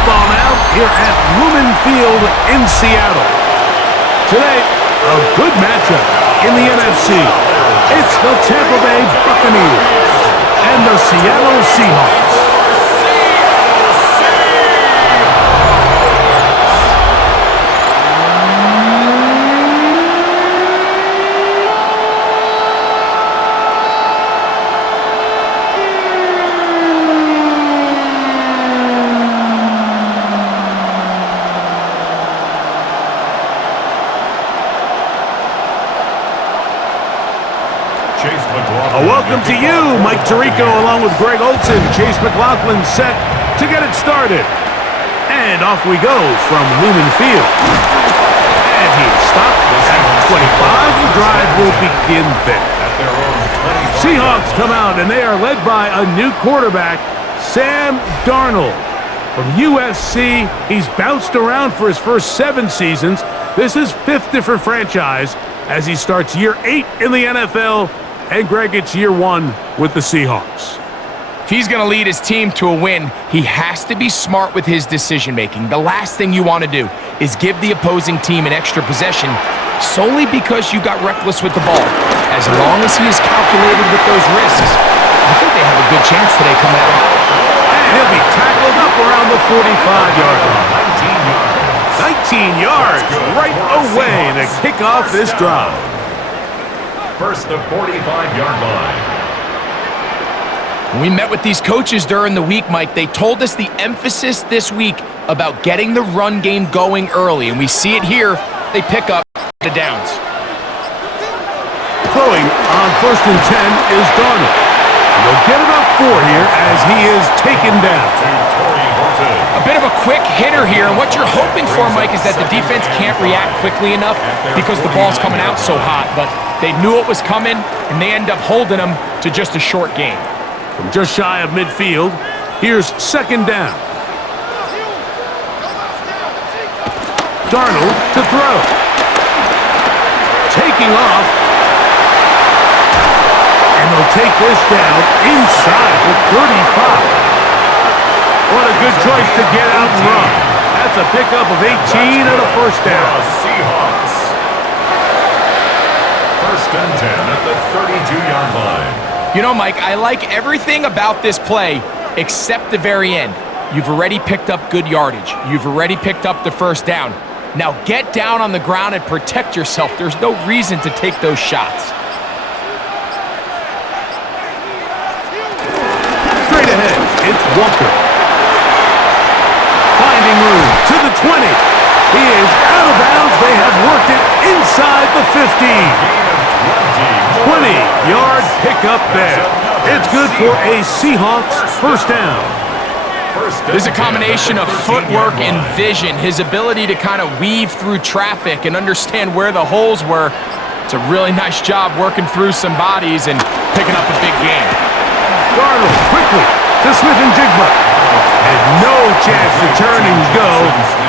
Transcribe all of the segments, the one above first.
football now here at Lumen Field in Seattle. Today, a good matchup in the NFC. It's the Tampa Bay Buccaneers and the Seattle Seahawks. Welcome to you, Mike Tirico, along with Greg Olson. Chase McLaughlin set to get it started. And off we go from Lumen Field. And he stopped at 25. The drive will begin there. Seahawks come out, and they are led by a new quarterback, Sam Darnold. From USC, he's bounced around for his first 7 seasons. This is 5th different franchise as he starts year 8 in the NFL. And Greg, it's year 1 with the Seahawks. If he's going to lead his team to a win, he has to be smart with his decision-making. The last thing you want to do is give the opposing team an extra possession solely because you got reckless with the ball. As long as he is calculated with those risks, I think they have a good chance today coming out. And he'll be tackled up around the 45-yard line. 19 yards right away to kick off this drive. First, the 45-yard line. When we met with these coaches during the week, Mike, they told us the emphasis this week about getting the run game going early, and we see it here. They pick up the downs. Throwing on 1st and 10 is Darnold. And they'll get it up 4 here as he is taken down. A bit of a quick hitter here, and what you're hoping for, Mike, is that the defense can't react quickly enough because the ball's coming out so hot, but they knew it was coming, and they end up holding them to just a short gain. From just shy of midfield, here's 2nd down. Darnold to throw. Taking off. And they'll take this down inside the 35. What a good choice to get out and run. That's a pickup of 18 and a 1st down. Seahawks. 1st and 10 at the 32-yard line. You know, Mike, I like everything about this play except the very end. You've already picked up good yardage. You've already picked up the 1st down. Now get down on the ground and protect yourself. There's no reason to take those shots. Straight ahead, it's Walker. Finding room to the 20. He is out of bounds. They have worked it inside the 15. 20-yard pickup there. It's good for a Seahawks 1st down. There's a combination of footwork and vision. His ability to kind of weave through traffic and understand where the holes were. It's a really nice job working through some bodies and picking up a big gain. Darnold quickly to Smith-Njigba. And no chance to turn and go.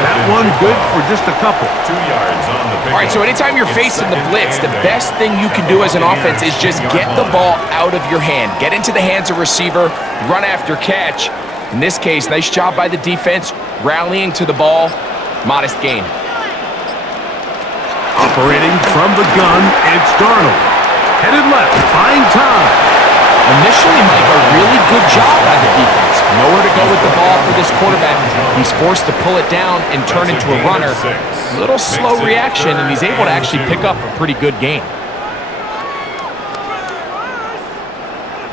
That one good for just a couple. 2 yards on the pick. All right, so anytime you're facing the blitz, the best thing you can do as an offense is just get the ball out of your hand. Get into the hands of receiver, run after catch. In this case, nice job by the defense, rallying to the ball. Modest gain. Operating from the gun, it's Darnold. Headed left, buying time. Initially, Mike, a really good job by the defense. Nowhere to go with the ball for this quarterback. He's forced to pull it down and turn into a runner. A little slow reaction, and he's able to actually pick up a pretty good gain.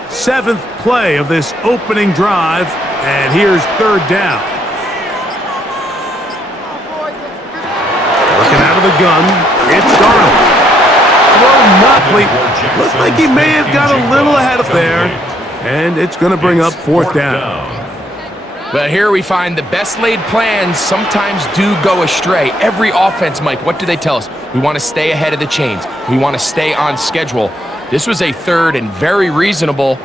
7th play of this opening drive, and here's 3rd down. Working out of the gun, it's Darnold. Throw not complete. Looks like he may have got a little ahead of there, and it's going to bring up 4th down. But here we find the best laid plans sometimes do go astray. Every offense, Mike, what do they tell us? We want to stay ahead of the chains. We want to stay on schedule. This was a 3rd and very reasonable.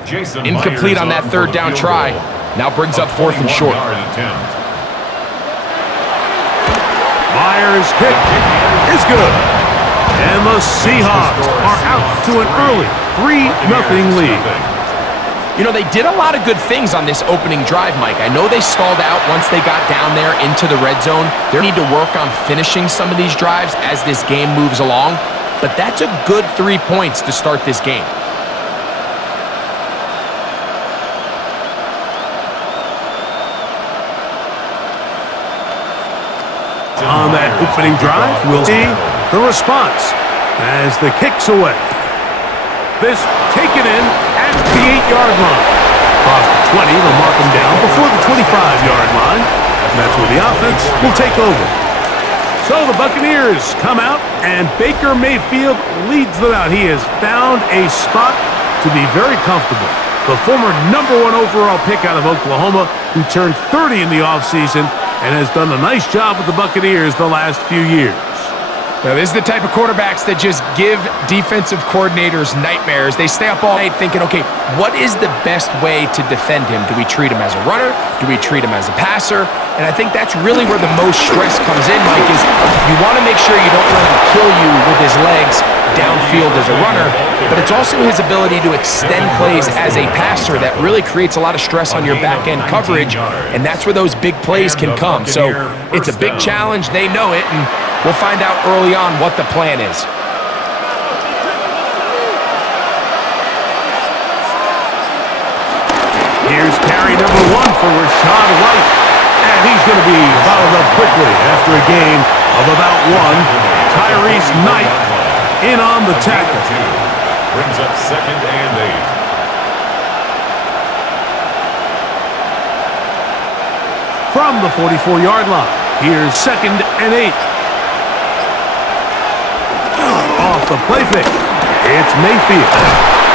Incomplete on that 3rd down try. Now brings up 4th and short. Myers' kick is good. And the Seahawks are out to an early 3-0 lead. You know, they did a lot of good things on this opening drive, Mike. I know they stalled out once they got down there into the red zone. They need to work on finishing some of these drives as this game moves along. But that's a good 3 points to start this game. On that opening drive, we'll see the response as the kick's away. This taken in at the 8-yard line. Across the 20, they'll mark him down before the 25-yard line. And that's where the offense will take over. So the Buccaneers come out, and Baker Mayfield leads them out. He has found a spot to be very comfortable. The former #1 overall pick out of Oklahoma, who turned 30 in the offseason and has done a nice job with the Buccaneers the last few years. Now, this is the type of quarterbacks that just give defensive coordinators nightmares. They stay up all night thinking, okay, what is the best way to defend him? Do we treat him as a runner? Do we treat him as a passer? And I think that's really where the most stress comes in, Mike, is you want to make sure you don't let him kill you with his legs downfield as a runner, but it's also his ability to extend plays as a passer that really creates a lot of stress on your back-end coverage, and that's where those big plays can come. So it's a big challenge. They know it, and we'll find out early on what the plan is. Here's carry #1 for Rashad White. And he's going to be bottled up quickly after a gain of about 1. Tyrese Knight in on the tackle. Brings up 2nd and 8. From the 44-yard line, here's 2nd and 8. Off the play fake, it's Mayfield.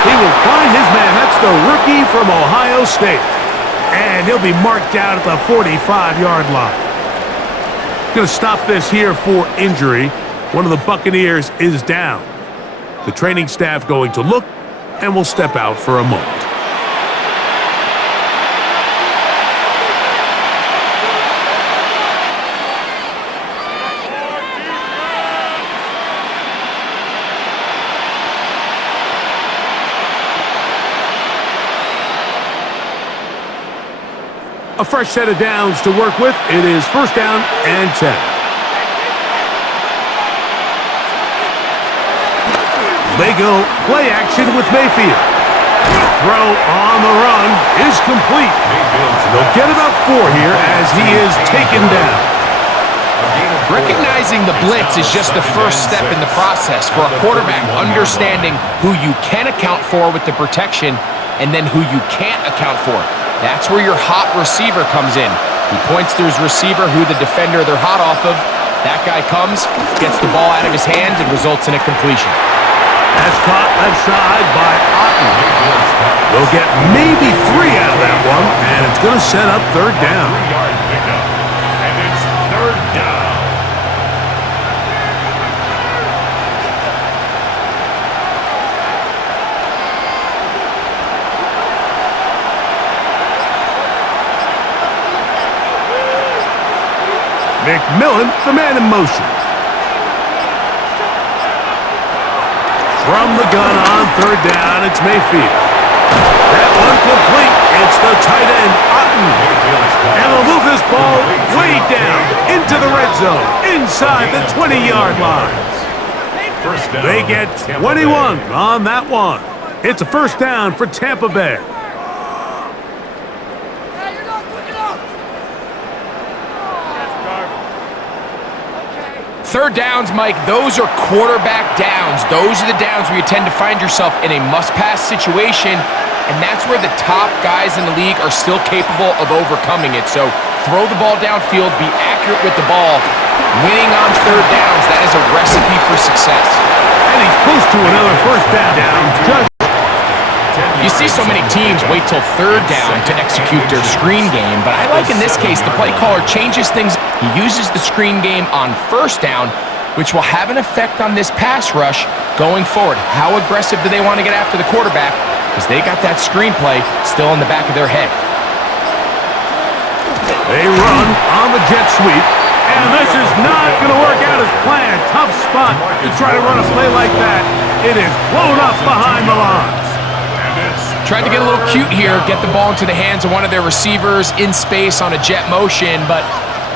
He will find his man. That's the rookie from Ohio State. And he'll be marked out at the 45-yard line. Going to stop this here for injury. One of the Buccaneers is down. The training staff going to look, and will step out for a moment. A fresh set of downs to work with. It is 1st down and 10. They go play action with Mayfield. Throw on the run is complete. They'll get about 4 here as he is taken down. Recognizing the blitz is just the first step in the process for a quarterback, understanding who you can account for with the protection and then who you can't account for. That's where your hot receiver comes in. He points to his receiver, who the defender they're hot off of. That guy comes, gets the ball out of his hand, and results in a completion. That's caught left side by Otten. They'll get maybe 3 out of that one, and it's going to set up 3rd down. 3-yard pickup. And it's 3rd down. McMillan, the man in motion. From the gun on 3rd down, it's Mayfield. That one complete. It's the tight end, Otten. And they'll move this ball way down into the red zone, inside the 20-yard line. They get 21 on that one. It's a 1st down for Tampa Bay. 3rd downs, Mike, those are quarterback downs. Those are the downs where you tend to find yourself in a must-pass situation, and that's where the top guys in the league are still capable of overcoming it. So throw the ball downfield, be accurate with the ball. Winning on 3rd downs, that is a recipe for success. And he's close to another 1st down. Just You see so many teams wait till 3rd down to execute their screen game, but I like in this case the play caller changes things. He uses the screen game on 1st down, which will have an effect on this pass rush going forward. How aggressive do they want to get after the quarterback? Because they got that screen play still in the back of their head. They run on the jet sweep, and this is not going to work out as planned. Tough spot to try to run a play like that. It is blown up behind the lines. Tried to get a little cute here, get the ball into the hands of one of their receivers in space on a jet motion, but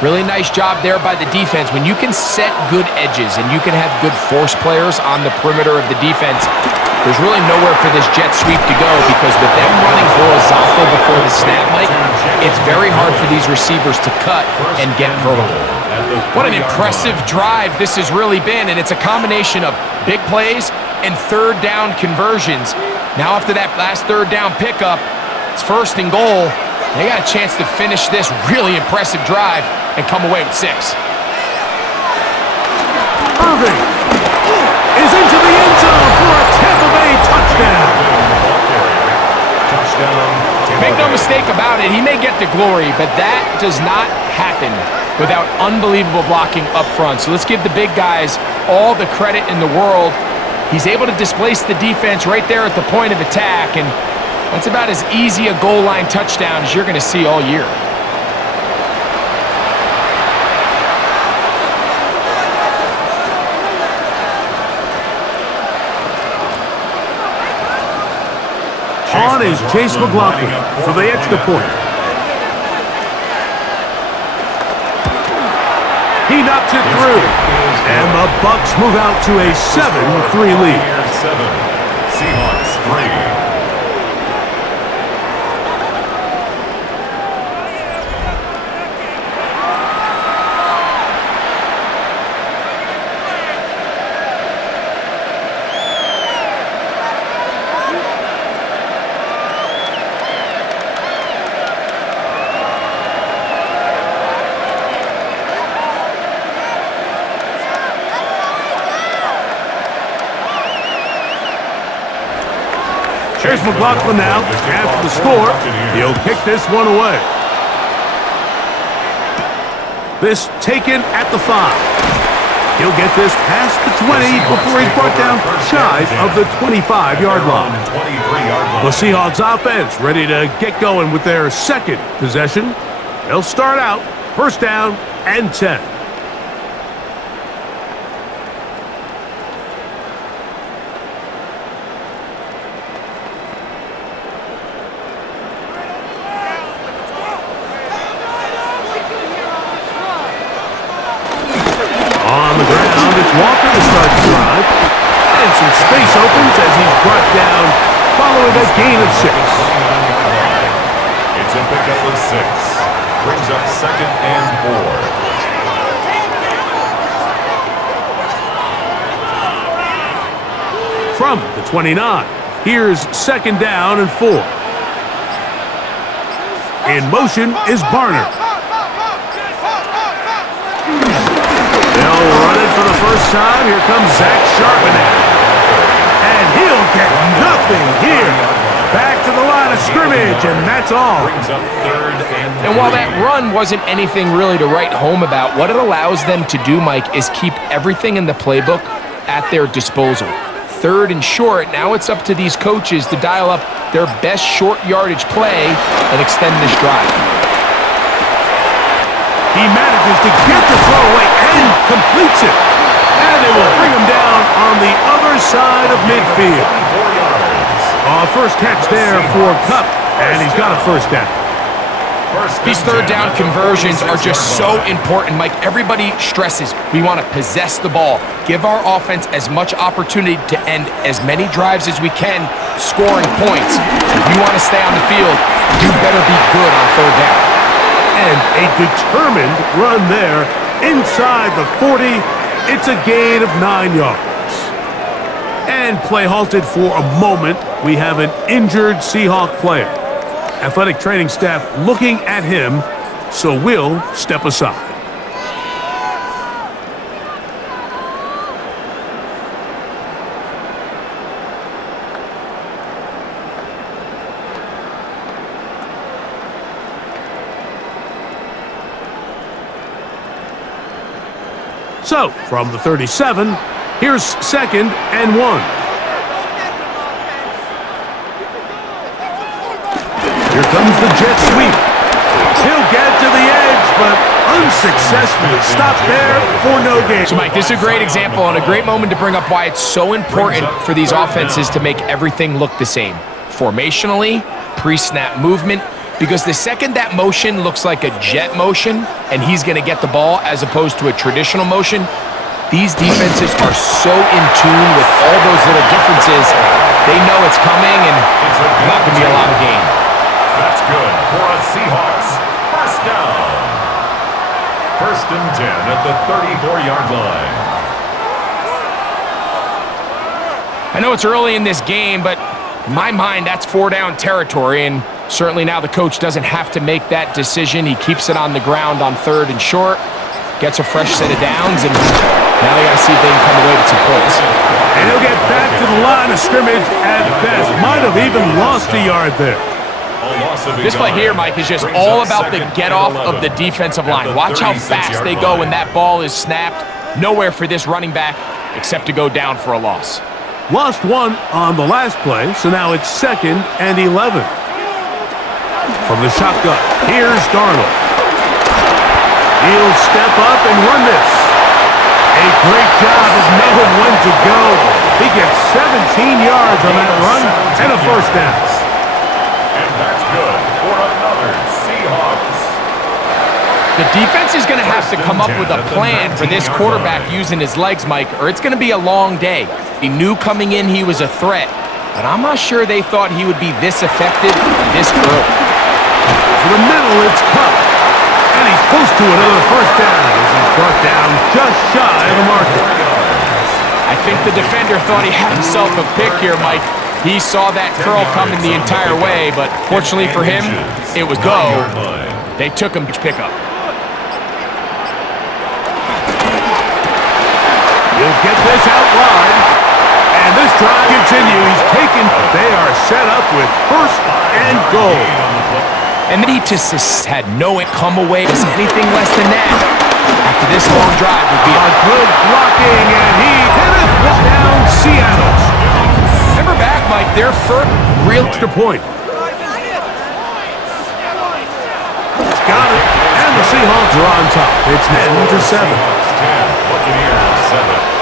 really nice job there by the defense. When you can set good edges and you can have good force players on the perimeter of the defense, there's really nowhere for this jet sweep to go, because with them running horizontal before the snap, Mike, it's very hard for these receivers to cut and get vertical. What an impressive drive this has really been, and it's a combination of big plays and third down conversions. Now after that last third down pickup, it's 1st and goal. They got a chance to finish this really impressive drive and come away with 6. Irving is into the end zone for a Tampa Bay touchdown. Make no mistake about it, he may get the glory, but that does not happen without unbelievable blocking up front. So let's give the big guys all the credit in the world. He's able to displace the defense right there at the point of attack, and that's about as easy a goal line touchdown as you're going to see all year. On is Chase McLaughlin for the extra point. He knocks it through, and the Bucs move out to a 7-3 lead. 7, Seahawks 3. Here's McLaughlin now. After the score, he'll kick this one away. This taken at the 5. He'll get this past the 20 before he's brought down shy of the 25-yard line. The Seahawks offense ready to get going with their second possession. They'll start out 1st down and 10. Walker to start the drive, and some space opens as he's brought down following a gain of 6. It's a pickup of 6. Brings up 2nd and 4. From the 29, here's 2nd down and 4. In motion is Barner. They'll run it for the first time. Here comes Zach Charbonnet. And he'll get nothing here. Back to the line of scrimmage, and that's all. And while that run wasn't anything really to write home about, what it allows them to do, Mike, is keep everything in the playbook at their disposal. 3rd and short, now it's up to these coaches to dial up their best short yardage play and extend this drive. He manages to get the throw away and completes it. And they will bring him down on the other side of midfield. First catch there for Kupp, and he's got a 1st down. These 3rd down conversions are just so important, Mike. Everybody stresses we want to possess the ball, give our offense as much opportunity to end as many drives as we can, scoring points. If you want to stay on the field, you better be good on 3rd down. And a determined run there inside the 40. It's a gain of 9 yards. And play halted for a moment. We have an injured Seahawk player. Athletic training staff looking at him, so we'll step aside. So, from the 37, here's 2nd and 1. Here comes the jet sweep. He'll get to the edge, but unsuccessfully stopped there for no gain. So, Mike, this is a great example and a great moment to bring up why it's so important for these offenses to make everything look the same. formationally, pre-snap movement, because the second that motion looks like a jet motion and he's going to get the ball as opposed to a traditional motion, these defenses are so in tune with all those little differences, they know it's coming and there's not going to be a lot of gain. That's good for a Seahawks first down. First and 10 at the 34-yard line. I know it's early in this game, but in my mind, that's 4-down territory, and certainly now the coach doesn't have to make that decision. He keeps it on the ground on 3rd and short, gets a fresh set of downs, and now they got to see if they can come away with some points. And he'll get back to the line of scrimmage at best. Might have even lost a yard there. This play here, Mike, is just all about the get-off of the defensive line. Watch how fast they go when that ball is snapped. Nowhere for this running back except to go down for a loss. Lost one on the last play, so now it's 2nd and 11. From the shotgun, here's Darnold. He'll step up and run this. A great job of knowing when to go. He gets 17 yards on that run and a first down. And that's good for another Seahawks. The defense is going to have to come up with a plan for this quarterback using his legs, Mike, or it's going to be a long day. He knew coming in he was a threat, but I'm not sure they thought he would be this effective this early. For the middle, it's Cup. And he's close to another first down as he's brought down just shy of the marker. I think the defender thought he had himself a pick here, Mike. He saw that curl coming the entire way, but fortunately for him, it was go. They took him to pick up. He'll get this out wide. And this drive continues. Taken. They are set up with 1st and goal. And the need to had no come away as anything less than that. After this long drive would be a good blocking, and he hit it down Seattle. Remember back, Mike, their first real extra point. It's got it, and the Seahawks are on top. It's 10-7. Buccaneers 7.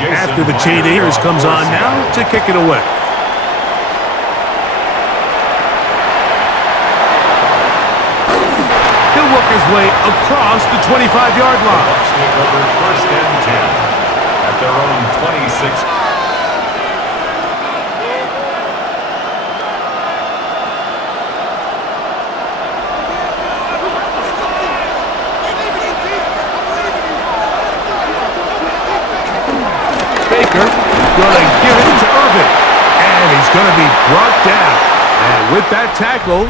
After the Cheaters comes on now to kick it away. He'll work his way across the 25-yard line. Bucs take over 1st and 10 at their own 26. Going to give it to Irvin, and he's going to be brought down. And with that tackle,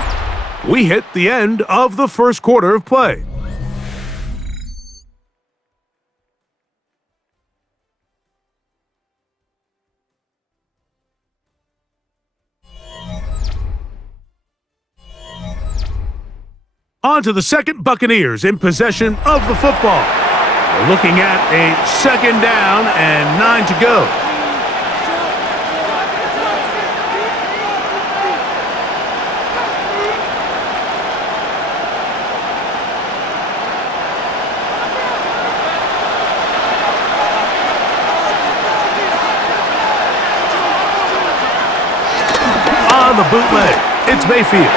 we hit the end of the first quarter of play. On to the second. Buccaneers in possession of the football. We're looking at a 2nd down and 9 to go. On the bootleg, it's Mayfield.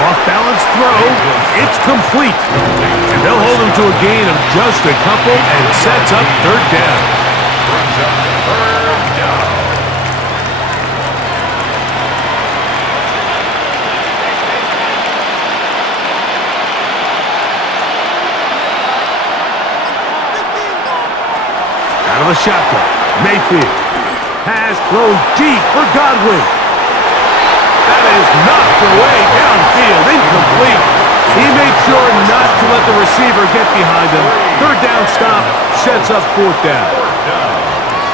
Off-balance throw, it's complete. And they'll hold him to a gain of just a couple and sets up 3rd down. Out of the shotgun, Mayfield has thrown deep for Godwin. That is knocked away downfield, incomplete. He made sure not to let the receiver get behind him. 3rd down stop sets up 4th down.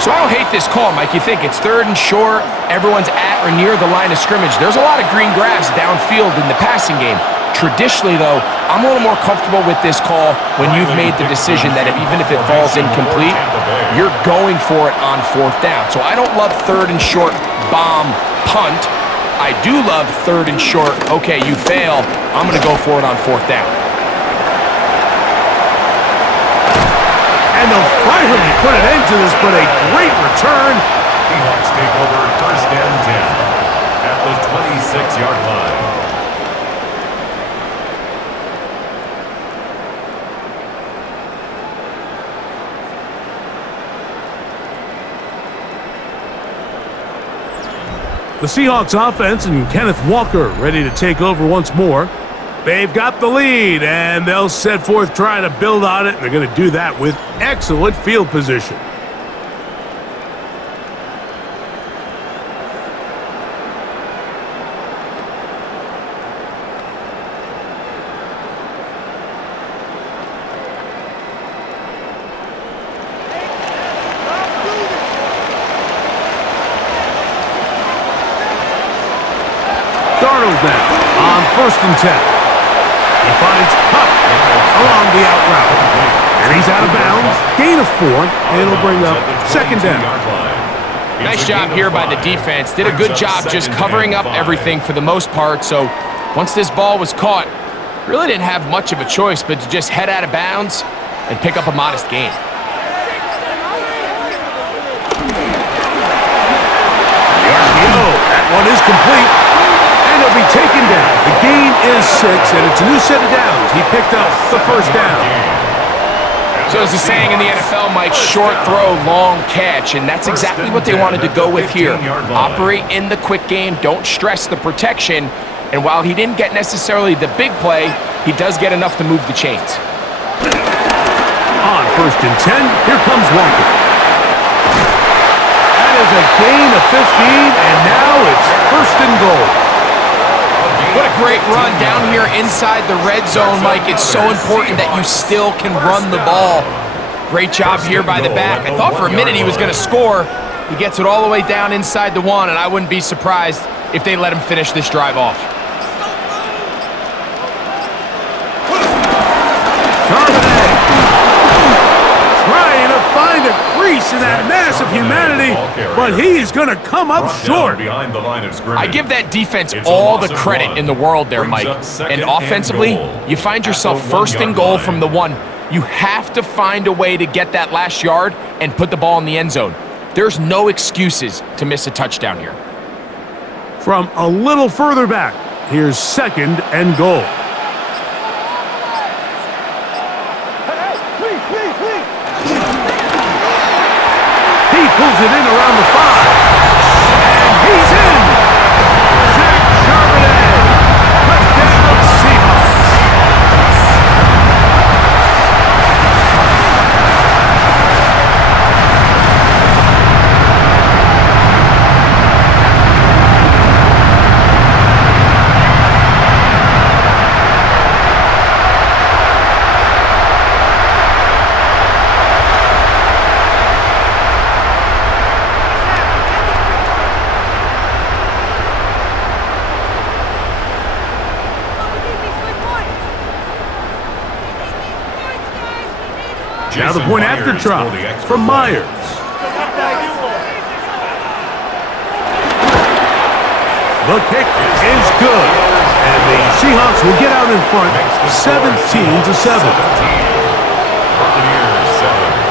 So I don't hate this call, Mike. You think it's 3rd and short, everyone's at or near the line of scrimmage. There's a lot of green grass downfield in the passing game. Traditionally, though, I'm a little more comfortable with this call when you've made the decision that even if it falls incomplete, you're going for it on 4th down. So I don't love 3rd and short bomb punt. I do love 3rd and short, okay, you fail, I'm going to go for it on 4th down. And they'll finally put an end to this, but a great return. Seahawks take over 1st and 10 at the 26-yard line. The Seahawks offense and Kenneth Walker ready to take over once more. They've got the lead, and they'll set forth trying to build on it. They're going to do that with excellent field position. On 1st and 10. He finds Hupp along the out route. And he's out of bounds. Gain of 4. And it'll bring up 2nd down. Nice job here by the defense. Did a good job just covering up everything for the most part. So once this ball was caught, really didn't have much of a choice but to just head out of bounds and pick up a modest gain. That one is complete. And he'll be taken down. The gain is 6, and it's a new set of downs. He picked up the 1st down. So as the saying in the NFL, Mike, short throw, long catch, and that's exactly what they wanted to go with here. Operate in the quick game, don't stress the protection, and while he didn't get necessarily the big play, he does get enough to move the chains. On 1st and 10, here comes Walker. That is a gain of 15, and now it's 1st and goal. What a great run down here inside the red zone, Mike. It's so important that you still can run the ball. Great job here by the back. I thought for a minute he was going to score. He gets it all the way down inside the 1, and I wouldn't be surprised if they let him finish this drive off. Trying to find a crease in that mass of humanity, but he is going to come up short. I give that defense all the credit in the world there, Mike. And offensively, you find yourself 1st and goal from the 1. You have to find a way to get that last yard and put the ball in the end zone. There's no excuses to miss a touchdown here. From a little further back, here's 2nd and goal. Pulls it in around the 5. And he's in! Zach Charbonnet! Touchdown Seahawks! Now the point after try from Myers. The kick is good. And the Seahawks will get out in front 17-7. Buccaneers 7.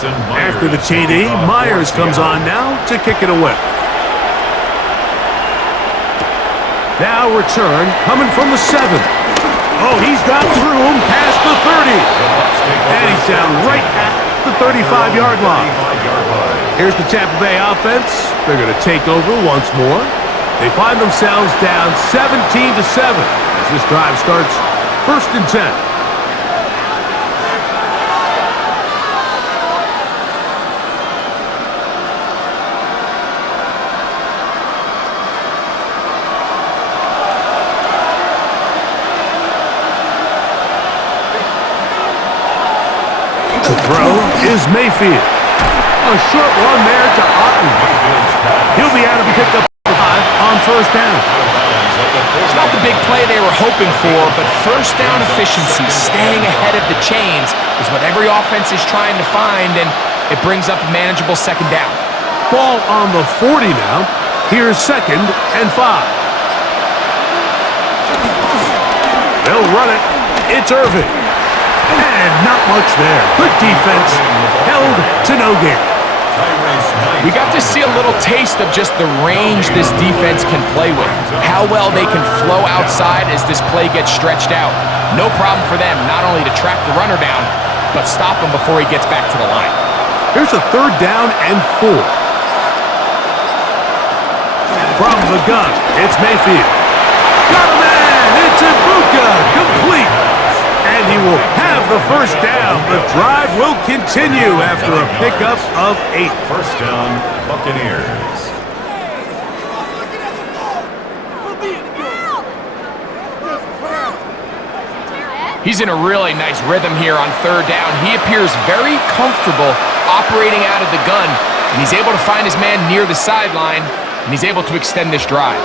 After the TD, Myers comes on now to kick it away. Now return coming from the 7. Oh, he's got room past the 30. And he's down right at the 35-yard line. Here's the Tampa Bay offense. They're going to take over once more. They find themselves down 17-7 as this drive starts 1st and 10. Mayfield. A short run there to Otten. He'll be out of pick up 5 on first down. It's not the big play they were hoping for, but first down efficiency, staying ahead of the chains, is what every offense is trying to find, and it brings up a manageable second down. Ball on the 40 now. Here's 2nd and 5. They'll run it. It's Irvin. And not much there. Good defense. Held to no gain. We got to see a little taste of just the range this defense can play with. How well they can flow outside as this play gets stretched out. No problem for them not only to track the runner down, but stop him before he gets back to the line. Here's a 3rd down and 4. From the gun, it's Mayfield. Got a man! It's a BUCS! Complete! And he will have the first down. The drive will continue after a pickup of 8. First down, Buccaneers. He's in a really nice rhythm here on 3rd down. He appears very comfortable operating out of the gun, and he's able to find his man near the sideline, and he's able to extend this drive.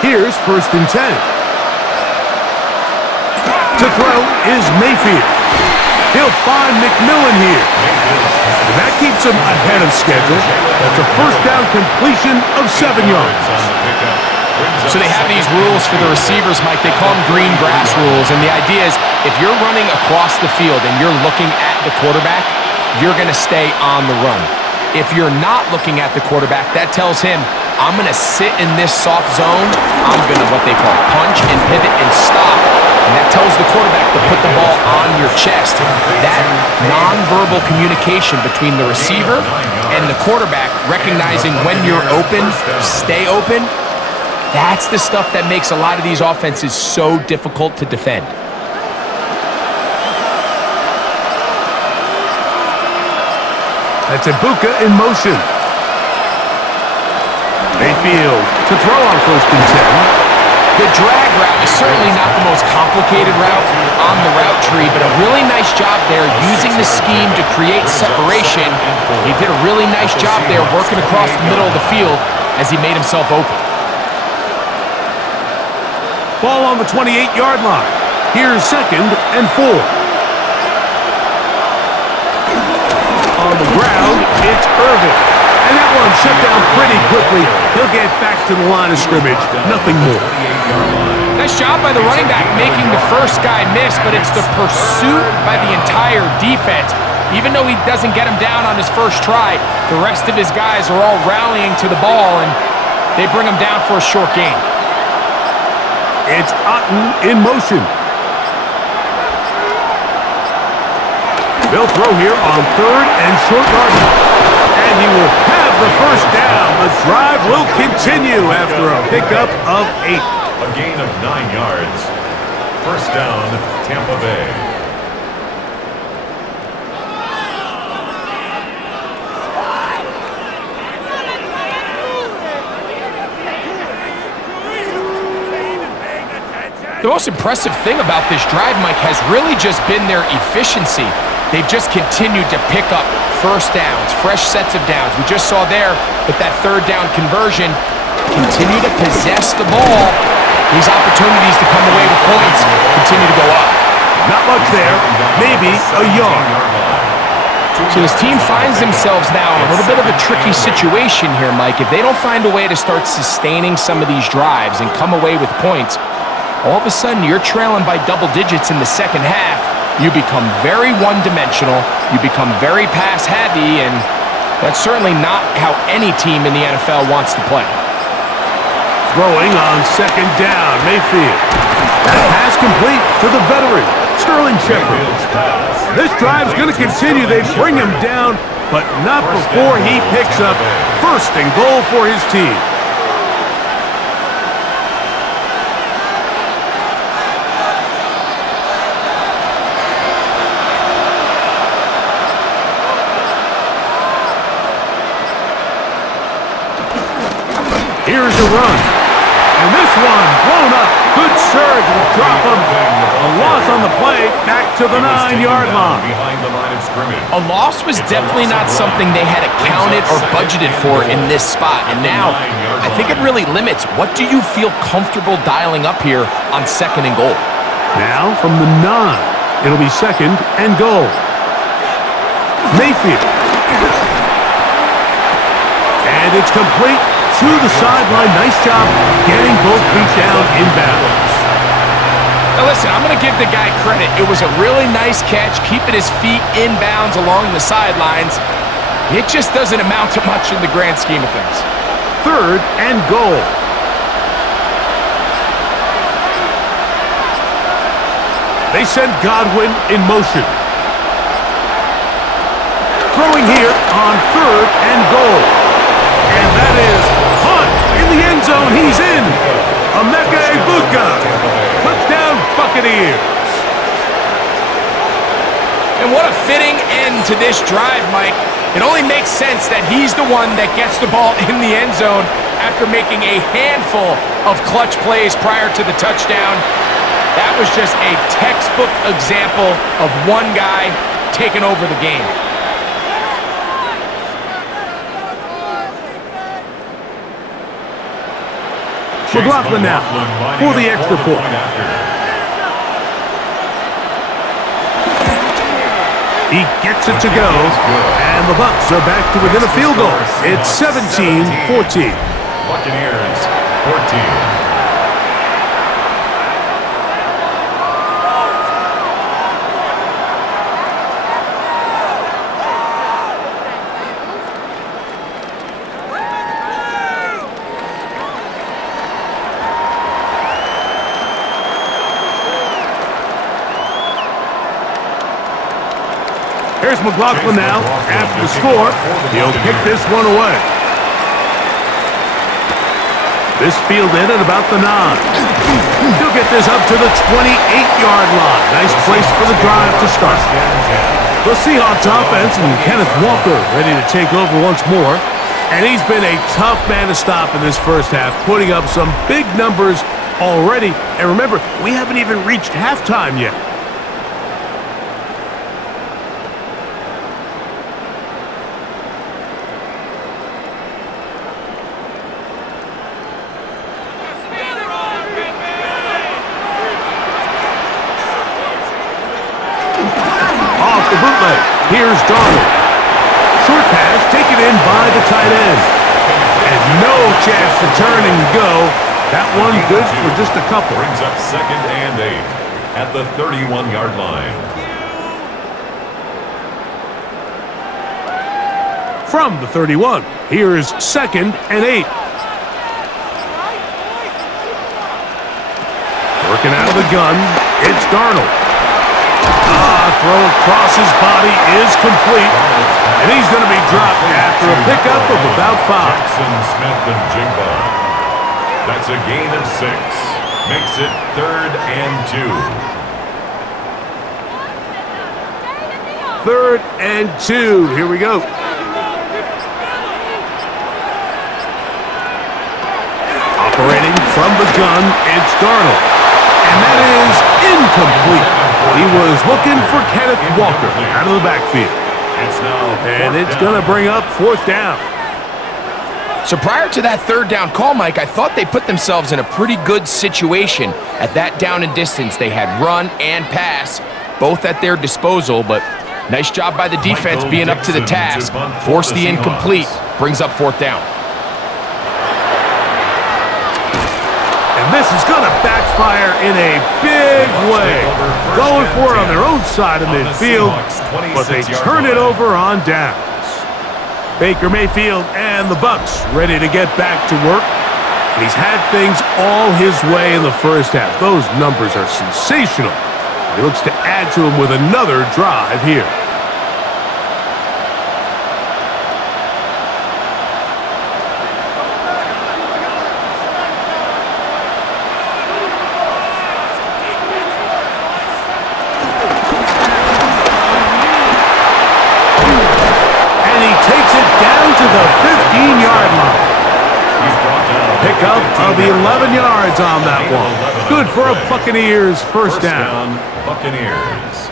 Here's 1st and 10. To throw is Mayfield. He'll find McMillan here. And that keeps him ahead of schedule. That's a first down completion of 7 yards. So they have these rules for the receivers, Mike. They call them green grass rules. And the idea is if you're running across the field and you're looking at the quarterback, you're going to stay on the run. If you're not looking at the quarterback, that tells him, I'm going to sit in this soft zone. I'm going to what they call punch and pivot and stop. And that tells the quarterback to put the ball on your chest. That nonverbal communication between the receiver and the quarterback, recognizing when you're open, stay open, that's the stuff that makes a lot of these offenses so difficult to defend. That's a BUCS in motion. Mayfield to throw on 1st and 10. The drag route is certainly not the most complicated route on the route tree, but a really nice job there using the scheme to create separation. He did a really nice job there working across the middle of the field as he made himself open. Ball on the 28-yard line. Here's 2nd and 4. On the ground, it's Irvin. And that one shut down pretty quickly. He'll get back to the line of scrimmage. Nothing more. Nice job by the running back making the first guy miss, but it's the pursuit by the entire defense. Even though he doesn't get him down on his first try, the rest of his guys are all rallying to the ball, and they bring him down for a short gain. It's Otten in motion. They'll throw here on 3rd and short yardage. And he will have the first down. The drive will continue after a pickup of 8. A gain of 9 yards. First down, Tampa Bay. The most impressive thing about this drive, Mike, has really just been their efficiency. They've just continued to pick up first downs, fresh sets of downs. We just saw there with that 3rd down conversion, continue to possess the ball. These opportunities to come away with points continue to go up. Not much there, maybe a yard. So this team finds themselves now in a little bit of a tricky situation here, Mike. If they don't find a way to start sustaining some of these drives and come away with points, all of a sudden you're trailing by double digits in the second half. You become very one-dimensional, you become very pass-heavy, and that's certainly not how any team in the NFL wants to play. Throwing on 2nd down, Mayfield. That pass complete to the veteran, Sterling Shepard. This drive's going to continue. They bring him down, but not before he picks up 1st and goal for his team. Here's a run. And this one blown up. Good surge will drop him. A loss on the play, back to the 9-yard line. Behind the line of scrimmage. A loss was definitely not something they had accounted or budgeted for in this spot. And now, I think it really limits what do you feel comfortable dialing up here on 2nd and goal. Now from the 9, it'll be 2nd and goal. Mayfield. And it's complete to the sideline. Nice job getting both feet down inbounds. Now listen, I'm going to give the guy credit. It was a really nice catch, keeping his feet inbounds along the sidelines. It just doesn't amount to much in the grand scheme of things. 3rd and goal. They send Godwin in motion. Throwing here on 3rd and goal. And that is Hunt in the end zone. He's in. BUCS. Touchdown, Buccaneers. And what a fitting end to this drive, Mike. It only makes sense that he's the one that gets the ball in the end zone after making a handful of clutch plays prior to the touchdown. That was just a textbook example of one guy taking over the game. McLaughlin now for the extra point. He gets it to go, and the Bucs are back to within a field goal. It's 17-14. Buccaneers 14. Here's McLaughlin now. After the score, he'll kick this one away. This fielded at about the 9. He'll get this up to the 28-yard line. Nice place for the drive to start. The Seahawks offense and Kenneth Walker ready to take over once more. And he's been a tough man to stop in this first half, putting up some big numbers already. And remember, we haven't even reached halftime yet. Here's Darnold. Short pass taken in by the tight end. And no chance to turn and go. That one good for just a couple. Brings up 2nd and 8 at the 31-yard line. From the 31, here's 2nd and 8. Working out of the gun, it's Darnold. Throw across his body is complete, and he's going to be dropped after a pickup of about 5. Jackson, Smith, and Jigba. That's a gain of 6. Makes it 3rd and 2. 3rd and 2. Here we go. Operating from the gun, it's Darnold. And that is incomplete. He was looking for Kenneth Walker out of the backfield. And it's going to bring up 4th down. So prior to that 3rd down call, Mike, I thought they put themselves in a pretty good situation. At that down and distance, they had run and pass, both at their disposal, but nice job by the defense being up to the task. Forced the incomplete, brings up 4th down. And this is going to backfire in a big way. Going for it on their own side of midfield, but they turn it over on downs. Baker Mayfield and the Bucs ready to get back to work. And he's had things all his way in the first half. Those numbers are sensational. He looks to add to them with another drive here. He's brought down Pickup of 11 yards on that one. Good for a Buccaneers first down. Buccaneers.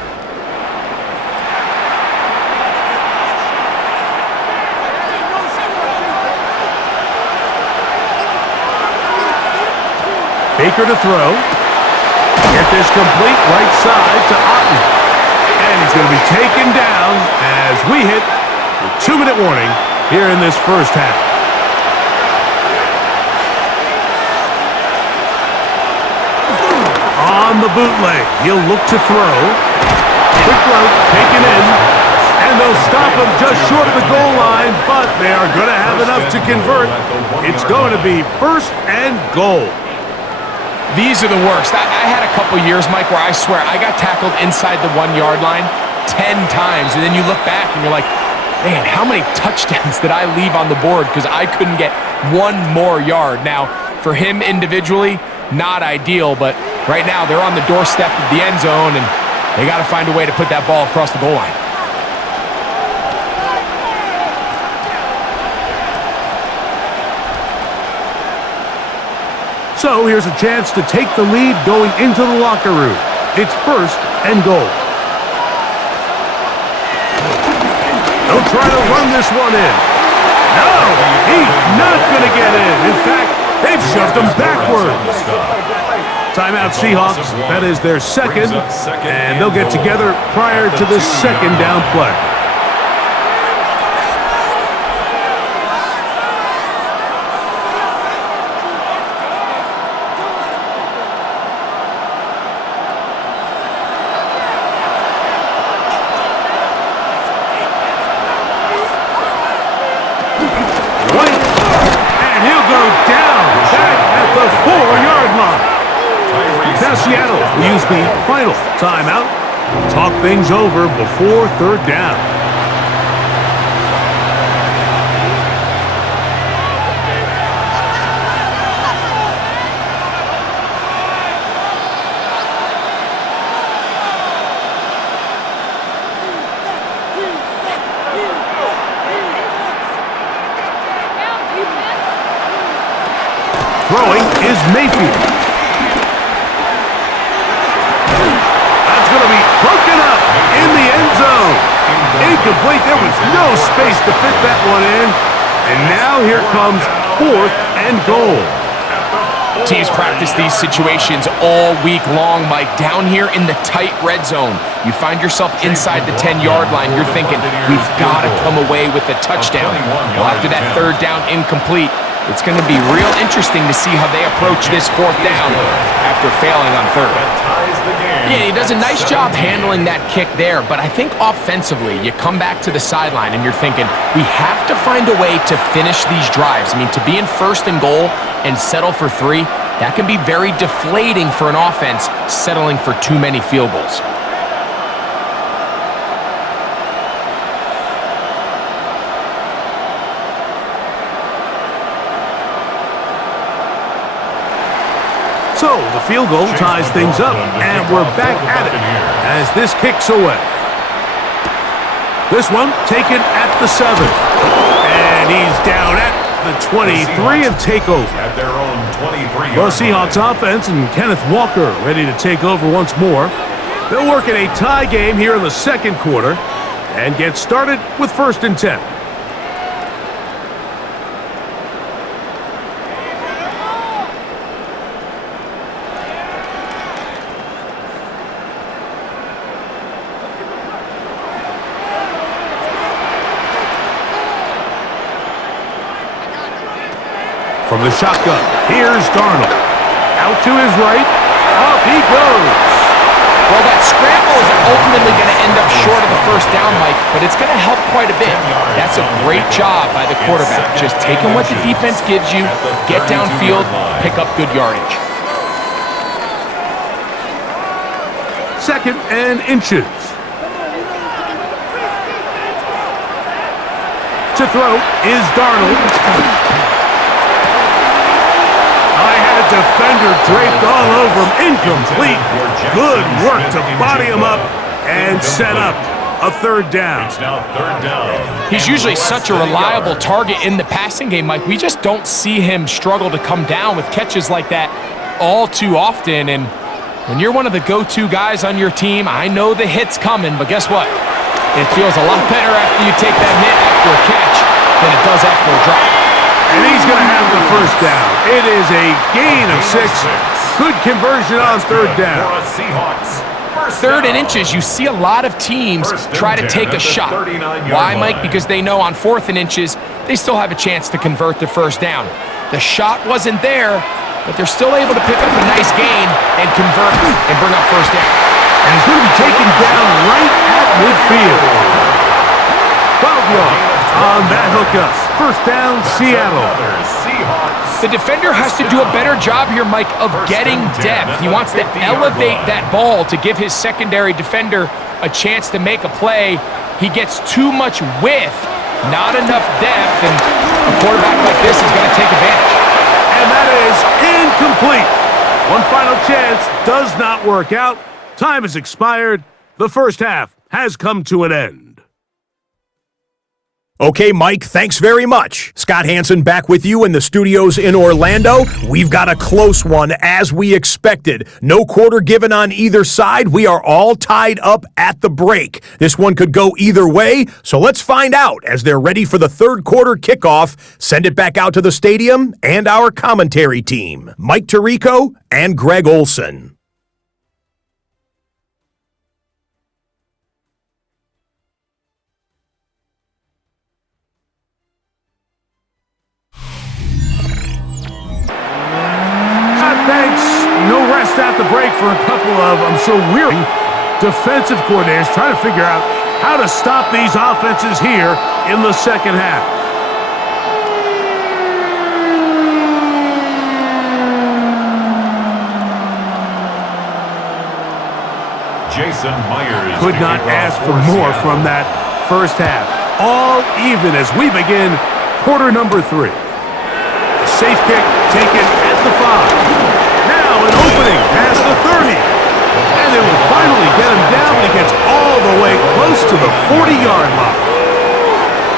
Baker to throw. Get this complete right side to Otten. And he's going to be taken down as we hit the 2-minute warning here in this first half. On the bootleg, he'll look to throw. Quick throw, taken in. And they'll stop him just short of the goal line, but they are going to have enough to convert. It's going to be first and goal. These are the worst. I had a couple years, Mike, where I swear I got tackled inside the 1-yard line 10 times, and then you look back and you're like, man, how many touchdowns did I leave on the board because I couldn't get one more yard? Now, for him individually, not ideal, but right now they're on the doorstep of the end zone, and they got to find a way to put that ball across the goal line. So here's a chance to take the lead going into the locker room. It's first and goal. They'll try to run this one in. No, he's not going to get in. In fact, they've shoved him backwards. Timeout Seahawks. That is their second, and they'll get together prior to the second down play. Seattle will use the final timeout. Talk things over before third down. Throwing is Mayfield. Broken up in the end zone. Incomplete. There was no space to fit that one in. And now here comes fourth and goal. Teams practice these situations all week long, Mike. Down here in the tight red zone, you find yourself inside the 10-yard line. You're thinking, we've got to come away with a touchdown. Well, after that third down incomplete, it's going to be real interesting to see how they approach this fourth down after failing on third. Yeah, he does a nice job handling that kick there, but I think offensively, you come back to the sideline and you're thinking, we have to find a way to finish these drives. I mean, to be in first and goal and settle for 3, that can be very deflating for an offense settling for too many field goals. So the field goal ties things up, and we're back at it as this kicks away. This one taken at the 7. And he's down at the 23 and take over. At their own 23. Well, Seahawks offense and Kenneth Walker ready to take over once more. They'll work in a tie game here in the second quarter and get started with first and 10. From the shotgun, here's Darnold. Out to his right, off he goes. Well, that scramble is ultimately going to end up short of the first down, Mike, but it's going to help quite a bit. That's a great job by the quarterback. Just taking what the defense gives you, get downfield, pick up good yardage. Second and inches. To throw is Darnold. Defender draped all over him. Incomplete. Good work to body him up and set up. a third down. It's now third down. He's usually such a reliable target in the passing game, Mike. We just don't see him struggle to come down with catches like that all too often. And when you're one of the go-to guys on your team, I know the hit's coming, but guess what? It feels a lot better after you take that hit after a catch than it does after a drop. And he's going to have the first down. It is a gain of 6. Good conversion on third down. Third and inches, you see a lot of teams try to take a shot. Why, Mike? Because they know on 4th and inches, they still have a chance to convert the first down. The shot wasn't there, but they're still able to pick up a nice gain and convert and bring up first down. And he's going to be taken down right at midfield. 12 yards on that hookup. First down, Seattle. The defender has to do a better job here, Mike, of getting depth. He wants to elevate that ball to give his secondary defender a chance to make a play. He gets too much width, not enough depth, and a quarterback like this is going to take advantage. And that is incomplete. One final chance does not work out. Time has expired. The first half has come to an end. Okay, Mike, thanks very much. Scott Hansen back with you in the studios in Orlando. We've got a close one, as we expected. No quarter given on either side. We are all tied up at the break. This one could go either way, so let's find out as they're ready for the third quarter kickoff. Send it back out to the stadium and our commentary team, Mike Tirico and Greg Olson. Thanks. No rest at the break for a couple of, I'm sure, weary defensive coordinators trying to figure out how to stop these offenses here in the second half. Jason Myers Could not ask for more from that first half. All even as we begin quarter number 3. Safe kick taken at the 5. Now an opening past the 30. And they will finally get him down when he gets all the way close to the 40-yard line.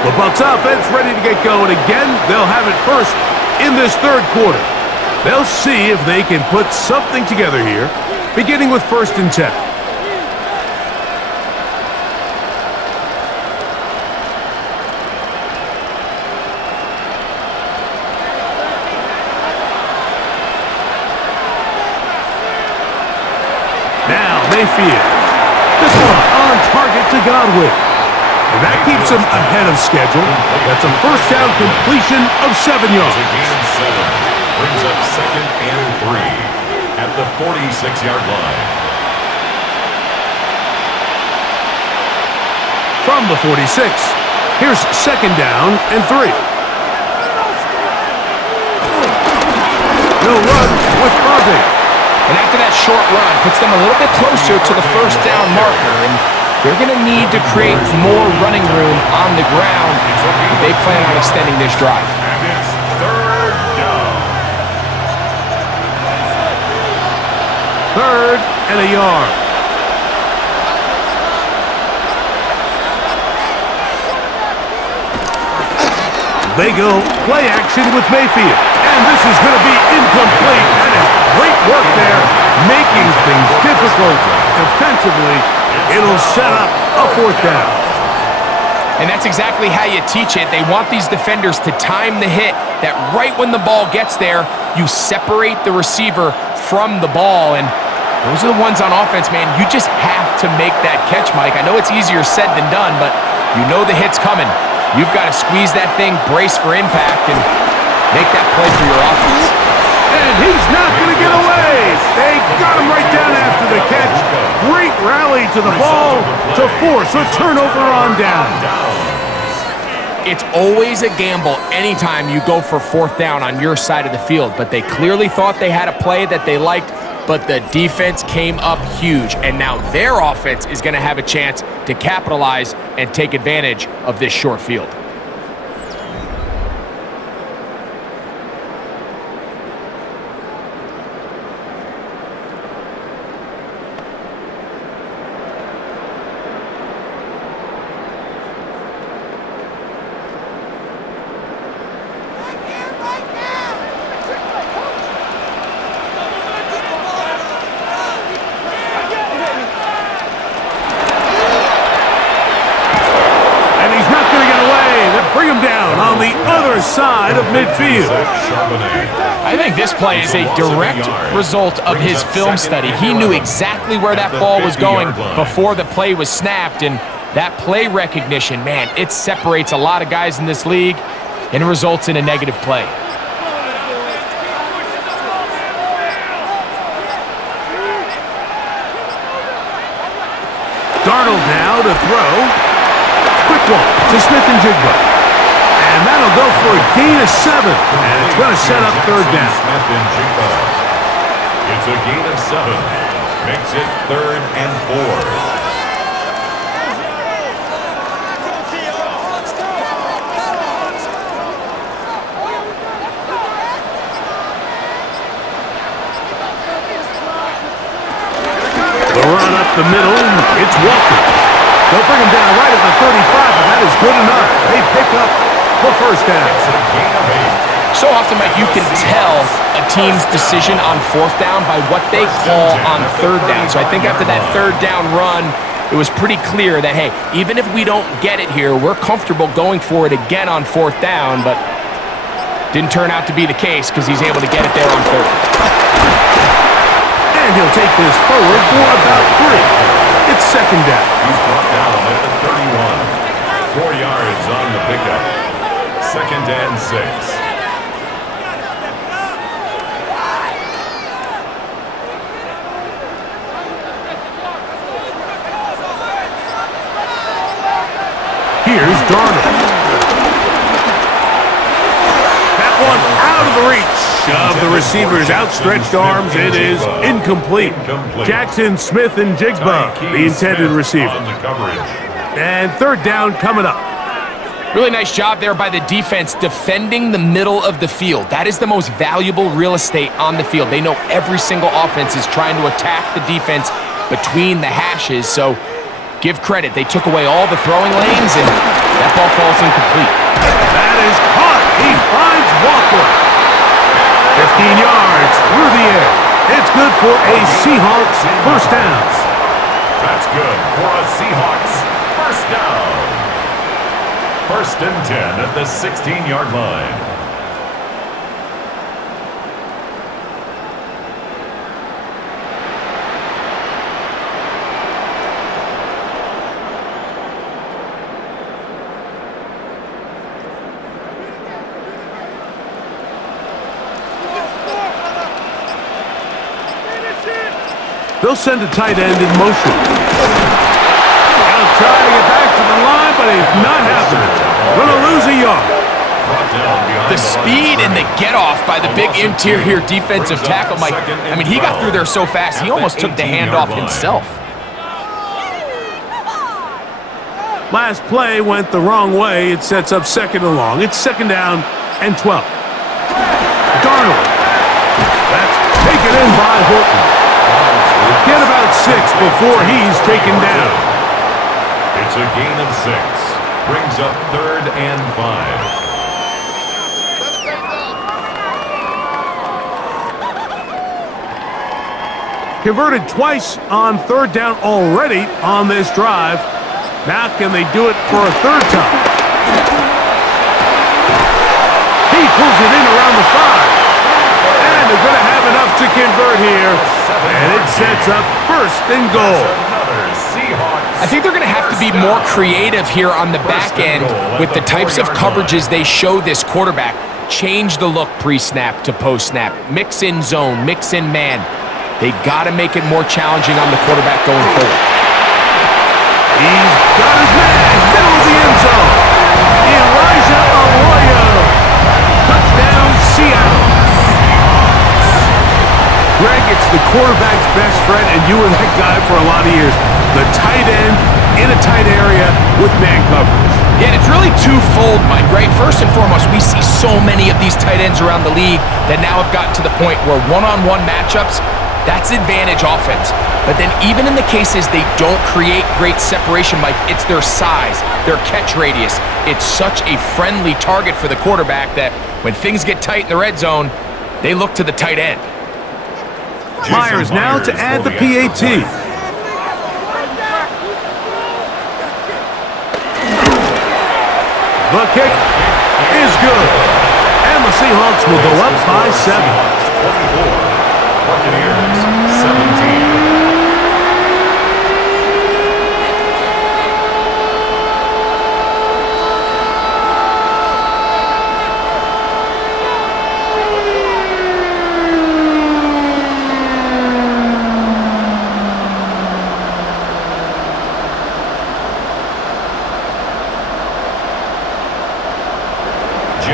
The Bucs offense ready to get going again. They'll have it first in this third quarter. They'll see if they can put something together here, beginning with 1st and 10. Mayfield. This one on target to Godwin. And that keeps him ahead of schedule. That's a first down completion of 7 yards. Brings up 2nd and 3 at the 46-yard line. From the 46, here's 2nd down and 3. No run with Irving. And after that short run, puts them a little bit closer to the first down marker. And they're going to need to create more running room on the ground if they plan on extending this drive. And it's 3rd down. 3rd and a yard. They go play action with Mayfield. And this is going to be incomplete. That is great work there, making things difficult defensively. It'll set up a 4th down. And that's exactly how you teach it. They want these defenders to time the hit, that right when the ball gets there, you separate the receiver from the ball. And those are the ones on offense, man. You just have to make that catch, Mike. I know it's easier said than done, but you know the hit's coming. You've got to squeeze that thing, brace for impact, and make that play for your offense. And he's not going to get away. They got him right down after the catch. Great rally to the ball to force a turnover on down. It's always a gamble anytime you go for 4th down on your side of the field, but they clearly thought they had a play that they liked, but the defense came up huge, and now their offense is going to have a chance to capitalize and take advantage of this short field. side of midfield. I think this play is a direct result of his film study. He knew exactly where that ball was going before the play was snapped, and that play recognition, man, it separates a lot of guys in this league and results in a negative play. Darnold now to throw. Quick one to Smith and Jigba. And that'll go for a gain of 7. And it's going to set up third down. Smith and Jigba. It's a gain of 7. Makes it 3rd and 4. The run up the middle, it's Walker. They'll bring him down right at the 35, but that is good enough. They pick up the first down. So often, Mike, you can tell a team's decision on 4th down by what they call on 3rd down. So I think after that 3rd down run, it was pretty clear that, hey, even if we don't get it here, we're comfortable going for it again on 4th down, but didn't turn out to be the case because he's able to get it there on 3rd. And he'll take this forward for about 3. It's 2nd down. He's brought down at the 31. 4 yards on the pickup. 2nd and 6. Here's Darnold. That one out of the reach of the receiver's outstretched arms. It is incomplete. Jackson, Smith, and Jigba, the intended receiver. And 3rd down coming up. Really nice job there by the defense defending the middle of the field. That is the most valuable real estate on the field. They know every single offense is trying to attack the defense between the hashes, so give credit. They took away all the throwing lanes, and that ball falls incomplete. That is caught. He finds Walker. 15 yards through the air. It's good for a Seahawks first down. That's good for a Seahawks first down. 1st and 10 at the 16-yard line. They'll send a tight end in motion. They'll try to get back to the line, but it's not happening. Going to lose a yard. The speed and the get-off by the big interior defensive tackle, Mike. I mean, he got through there so fast, he almost took the handoff himself. Last play went the wrong way. It sets up 2nd and long. It's 2nd down and 12. Darnold. That's taken in by Horton. Get about 6 before he's taken down. It's a gain of 6. Brings up 3rd and 5. Converted twice on 3rd down already on this drive. Now can they do it for a 3rd time? He pulls it in around the 5. And they're going to have enough to convert here. And it sets up 1st and goal. I think they're going to have to be more creative here on the back end with the types of coverages they show this quarterback. Change the look pre-snap to post-snap. Mix in zone, mix in man. They got to make it more challenging on the quarterback going forward. He's got his man, middle of the end zone. Elijah Arroyo. Touchdown, Seattle. Greg, it's the quarterback's best friend, and you were that guy for a lot of years. The tight end in a tight area with man coverage. Yeah, and it's really twofold, Mike, right? First and foremost, we see so many of these tight ends around the league that now have gotten to the point where one-on-one matchups, that's advantage offense. But then even in the cases they don't create great separation, Mike, it's their size, their catch radius. It's such a friendly target for the quarterback that when things get tight in the red zone, they look to the tight end. Myers now to add the PAT. The kick is good. And the Seahawks will go up by 7. 24. Buccaneers 17.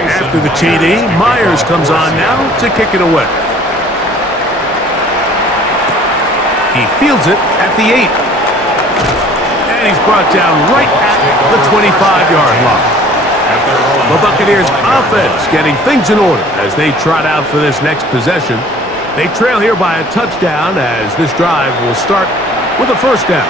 After the TD, Myers comes on now to kick it away. He fields it at the 8. And he's brought down right at the 25-yard line. The Buccaneers offense getting things in order as they trot out for this next possession. They trail here by a touchdown as this drive will start with a first down.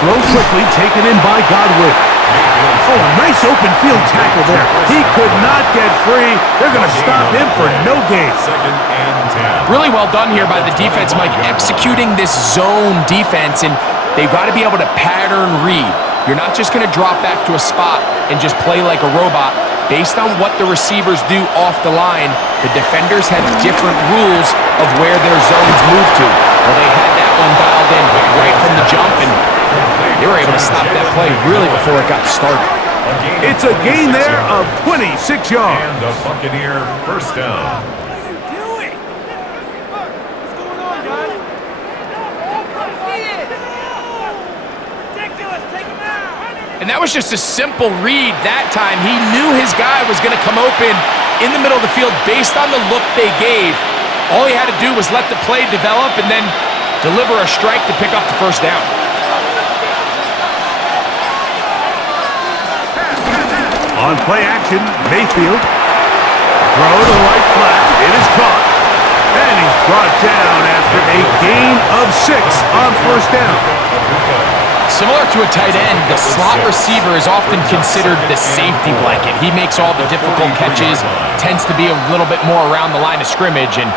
Throw quickly, taken in by Godwin. Oh, a nice open field tackle there. He could not get free. They're going to stop him for no gain. Second and 10. Really well done here by the defense, Mike, executing this zone defense, and they've got to be able to pattern read. You're not just going to drop back to a spot and just play like a robot. Based on what the receivers do off the line, the defenders have different rules of where their zones move to. Well, they had that one dialed in right from the jump, and they were able to stop that play really before it got started. It's a gain there of 26 yards. And a Buccaneer first down. And that was just a simple read that time. He knew his guy was going to come open in the middle of the field based on the look they gave. All he had to do was let the play develop and then deliver a strike to pick up the first down. On play action, Mayfield. Throw to the right flat. It is caught. And he's brought down after a gain of 6 on first down. Similar to a tight end, the slot receiver is often considered the safety blanket. He makes all the difficult catches, tends to be a little bit more around the line of scrimmage, and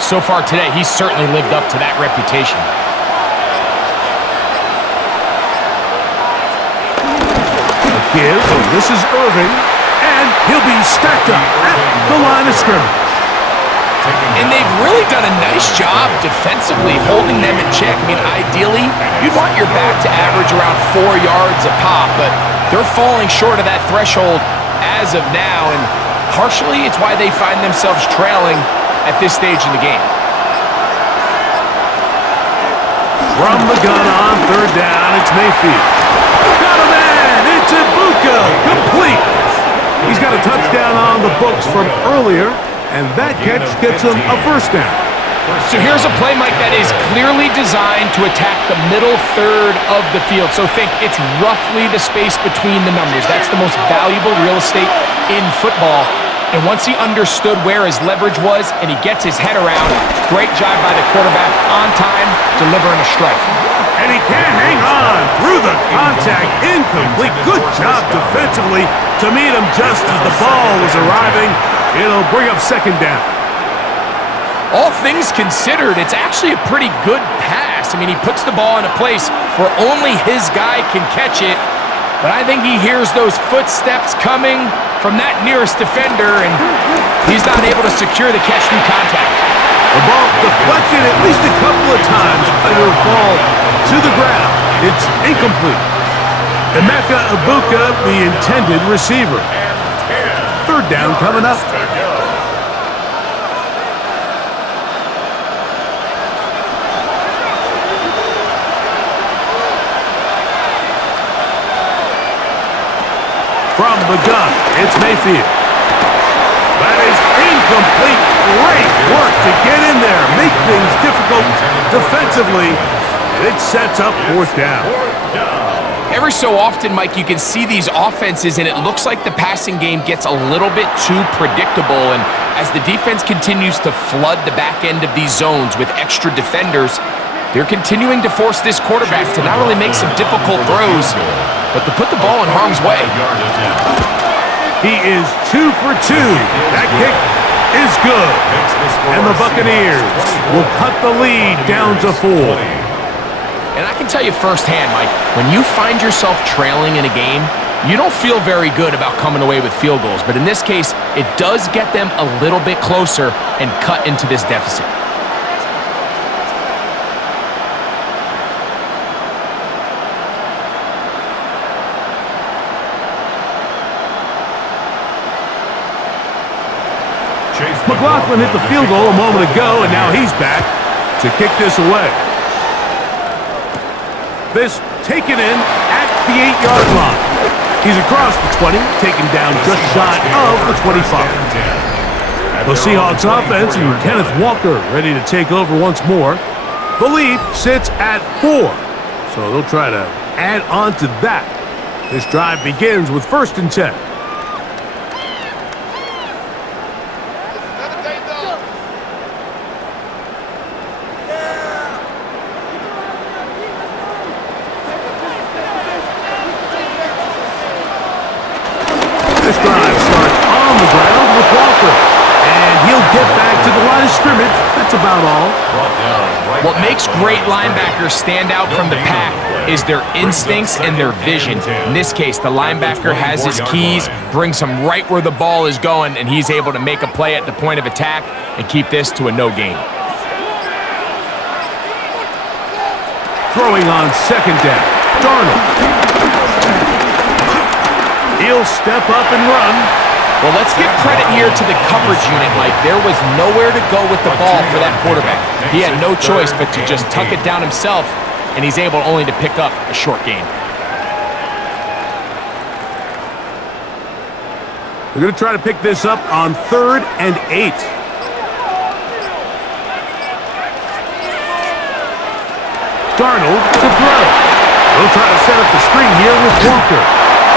so far today, he's certainly lived up to that reputation. A give, and this is Irving, and he'll be stacked up at the line of scrimmage. And they've really done a nice job defensively holding them in check. I mean, ideally, you'd want your back to average around 4 yards a pop, but they're falling short of that threshold as of now, and partially it's why they find themselves trailing at this stage in the game. From the gun on third down, it's Mayfield. Got a man! It's a BUCS! Complete! He's got a touchdown on the books from earlier, and that catch gets him a first down. So here's a play, Mike, that is clearly designed to attack the middle third of the field. So think it's roughly the space between the numbers. That's the most valuable real estate in football. And once he understood where his leverage was and he gets his head around, great job by the quarterback on time, delivering a strike. And he can't hang on through the contact. Incomplete. Good job defensively to meet him just as the ball was arriving. It'll bring up second down. All things considered, it's actually a pretty good pass. I mean, he puts the ball in a place where only his guy can catch it. But I think he hears those footsteps coming from that nearest defender, and he's not able to secure the catch through contact. The ball deflected at least a couple of times, but it will fall to the ground. It's incomplete. Emeka Ibuka, the intended receiver. Third down coming up. From the gun, it's Mayfield. That is incomplete. Great work to get in there, make things difficult defensively. And it sets up fourth down. Every so often, Mike, you can see these offenses, and it looks like the passing game gets a little bit too predictable. And as the defense continues to flood the back end of these zones with extra defenders, They're continuing to force this quarterback to not only make some difficult throws, but to put the ball in harm's way. He is 2 for 2. That kick is good. And the Buccaneers will cut the lead down to 4. And I can tell you firsthand, Mike, when you find yourself trailing in a game, you don't feel very good about coming away with field goals. But in this case, it does get them a little bit closer and cut into this deficit. McLaughlin hit the field goal a moment ago, and now he's back to kick this away. This taken in at the 8-yard line. He's across the 20, taken down just shy of the 25. The Seahawks offense and Kenneth Walker ready to take over once more. The lead sits at 4, so they'll try to add on to that. This drive begins with 1st and 10. This drive starts on the ground with Walker, and he'll get back to the line of scrimmage. That's about all. What makes great linebackers stand out from the pack is their instincts and their vision. In this case, the linebacker has his keys, brings him right where the ball is going, and he's able to make a play at the point of attack and keep this to a no gain. Throwing on 2nd down, Darnold. He'll step up and run. Well, let's give credit here to the coverage unit, Mike. There was nowhere to go with the ball for that quarterback. He had no choice but to just tuck it down himself, and he's able only to pick up a short gain. They're going to try to pick this up on 3rd and 8. Darnold to throw. They'll try to set up the screen here with Walker.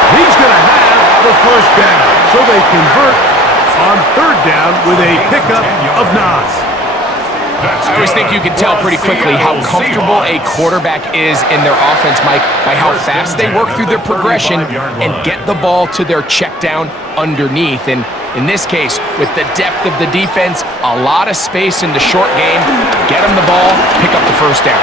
He's going to have the 1st down, so they convert on 3rd down with a pickup of 9. I always think you can tell pretty quickly how comfortable a quarterback is in their offense, Mike, by how fast they work through their progression and get the ball to their check down underneath. And in this case, with the depth of the defense, a lot of space in the short game, get them the ball, pick up the 1st down.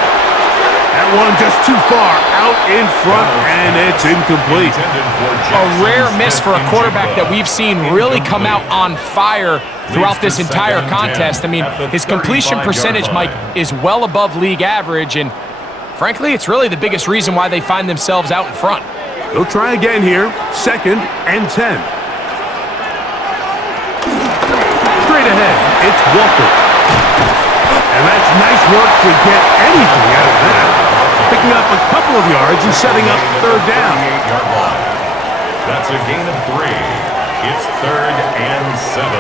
That one just too far out in front, and it's incomplete. A rare miss for a quarterback that we've seen really come out on fire throughout this entire contest. I mean, his completion percentage, Mike, is well above league average, and frankly, it's really the biggest reason why they find themselves out in front. They'll try again here, 2nd and 10. Straight ahead, it's Walker. And that's nice work to get anything out of that. Picking up a couple of yards and setting up 3rd down. That's a gain of 3. It's 3rd and 7.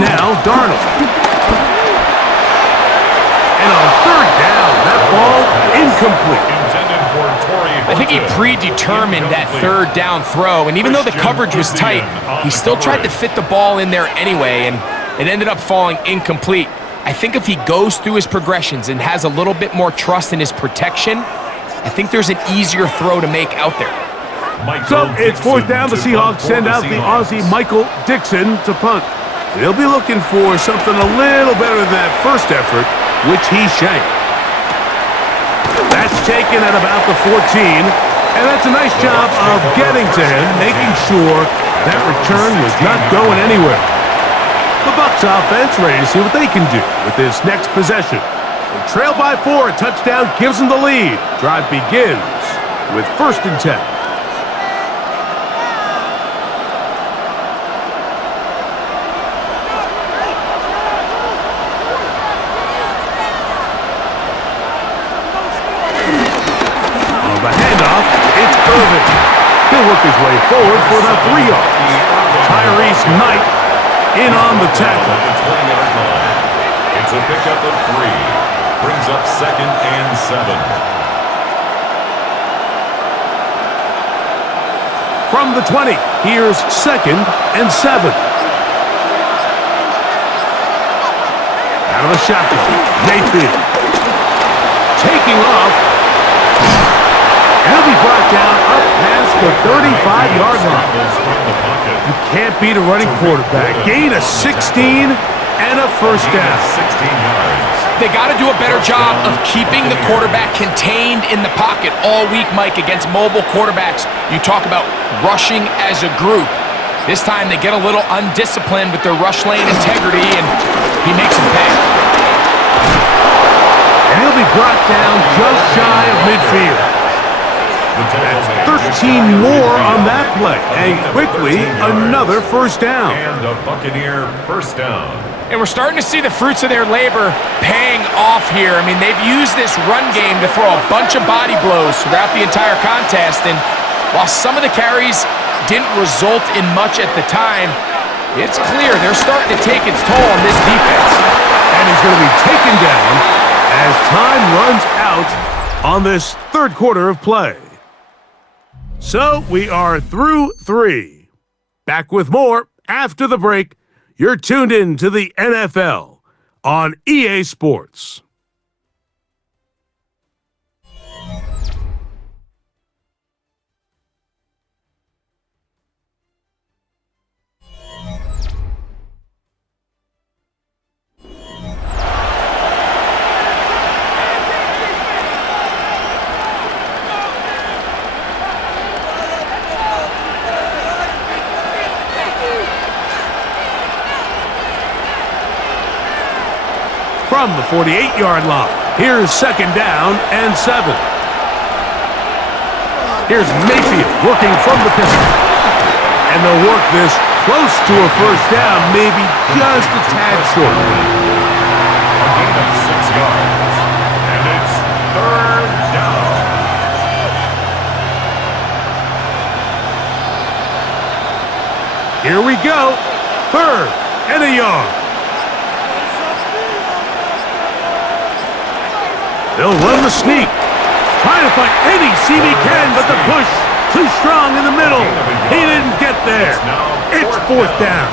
Now Darnold. And on 3rd down, that ball incomplete. I think he predetermined that 3rd down throw, and even though the coverage was tight, he still tried to fit the ball in there anyway, and it ended up falling incomplete. I think if he goes through his progressions and has a little bit more trust in his protection, I think there's an easier throw to make out there. So it's 4th down. The Seahawks send out the Aussie Michael Dixon to punt. They'll be looking for something a little better than that first effort, which he shanked. That's taken at about the 14, and that's a nice job of getting to him, making sure that return was not going anywhere. The Bucs offense ready to see what they can do with this next possession. They trail by 4, a touchdown gives them the lead. Drive begins with 1st and 10. He'll work his way forward for about 3 yards. Tyrese Knight in on the tackle. It's a pickup of 3. Brings up 2nd and 7. From the 20, here's 2nd and 7. Out of the shotgun, Mayfield. Taking off. He'll be brought down up past the 35-yard line. You can't beat a running quarterback. Gain of 16 and a first down. 16 yards. They got to do a better job of keeping the quarterback contained in the pocket all week, Mike, against mobile quarterbacks. You talk about rushing as a group. This time they get a little undisciplined with their rush lane integrity, and he makes them pay. And he'll be brought down just shy of midfield. That's 13 more on that play. And quickly, another first down. And a Buccaneer first down. And we're starting to see the fruits of their labor paying off here. I mean, they've used this run game to throw a bunch of body blows throughout the entire contest. And while some of the carries didn't result in much at the time, it's clear they're starting to take its toll on this defense. And he's going to be taken down as time runs out on this third quarter of play. So we are through 3. Back with more after the break. You're tuned in to the NFL on EA Sports. From the 48-yard line, here's 2nd down and 7. Here's Mayfield working from the pistol. And they'll work this close to a first down, maybe just a tad short. A gain of 6 yards. And it's 3rd down. Here we go. 3rd and a yard. They'll run the sneak. Trying to find any seam he can, but the push too strong in the middle. He didn't get there. It's 4th down.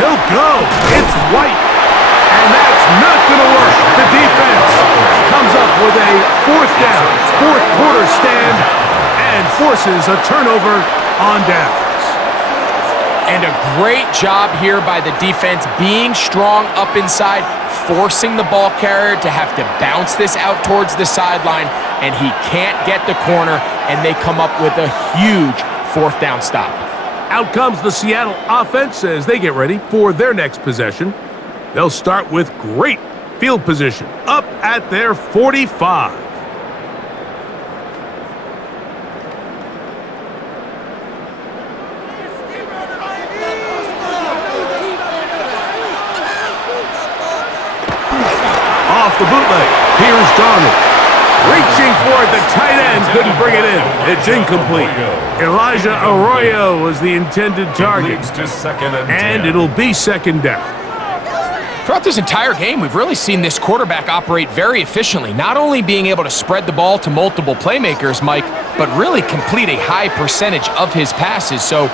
He'll go. It's White. And that's not going to work. The defense comes up with a 4th down, 4th quarter stand, and forces a turnover on downs. And a great job here by the defense, being strong up inside, forcing the ball carrier to have to bounce this out towards the sideline, and he can't get the corner, and they come up with a huge 4th down stop. Out comes the Seattle offense as they get ready for their next possession. They'll start with great field position up at their 45. Off the bootleg, here's Darnold. Reaching for it, the tight end couldn't bring it in. It's incomplete. Elijah Arroyo was the intended target. And it'll be 2nd down. Throughout this entire game, we've really seen this quarterback operate very efficiently, not only being able to spread the ball to multiple playmakers, Mike, but really complete a high percentage of his passes. So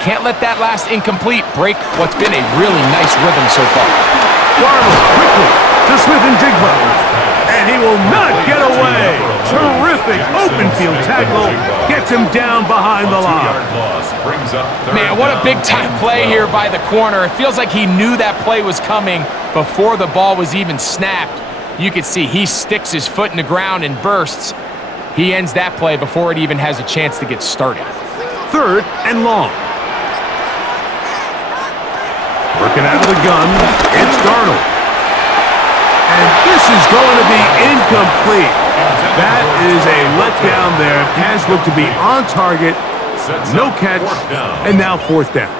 can't let that last incomplete break what's been a really nice rhythm so far. Darnold quickly to Smith-Njigba. And he will not get away. Terrific open field tackle. Gets him down behind the line. Man, what a big-time play here by the corner. It feels like he knew that play was coming before the ball was even snapped. You can see he sticks his foot in the ground and bursts. He ends that play before it even has a chance to get started. 3rd and long. Working out of the gun, it's Darnold. And this is going to be incomplete. That is a letdown there. Pass looked to be on target. No catch. And now 4th down.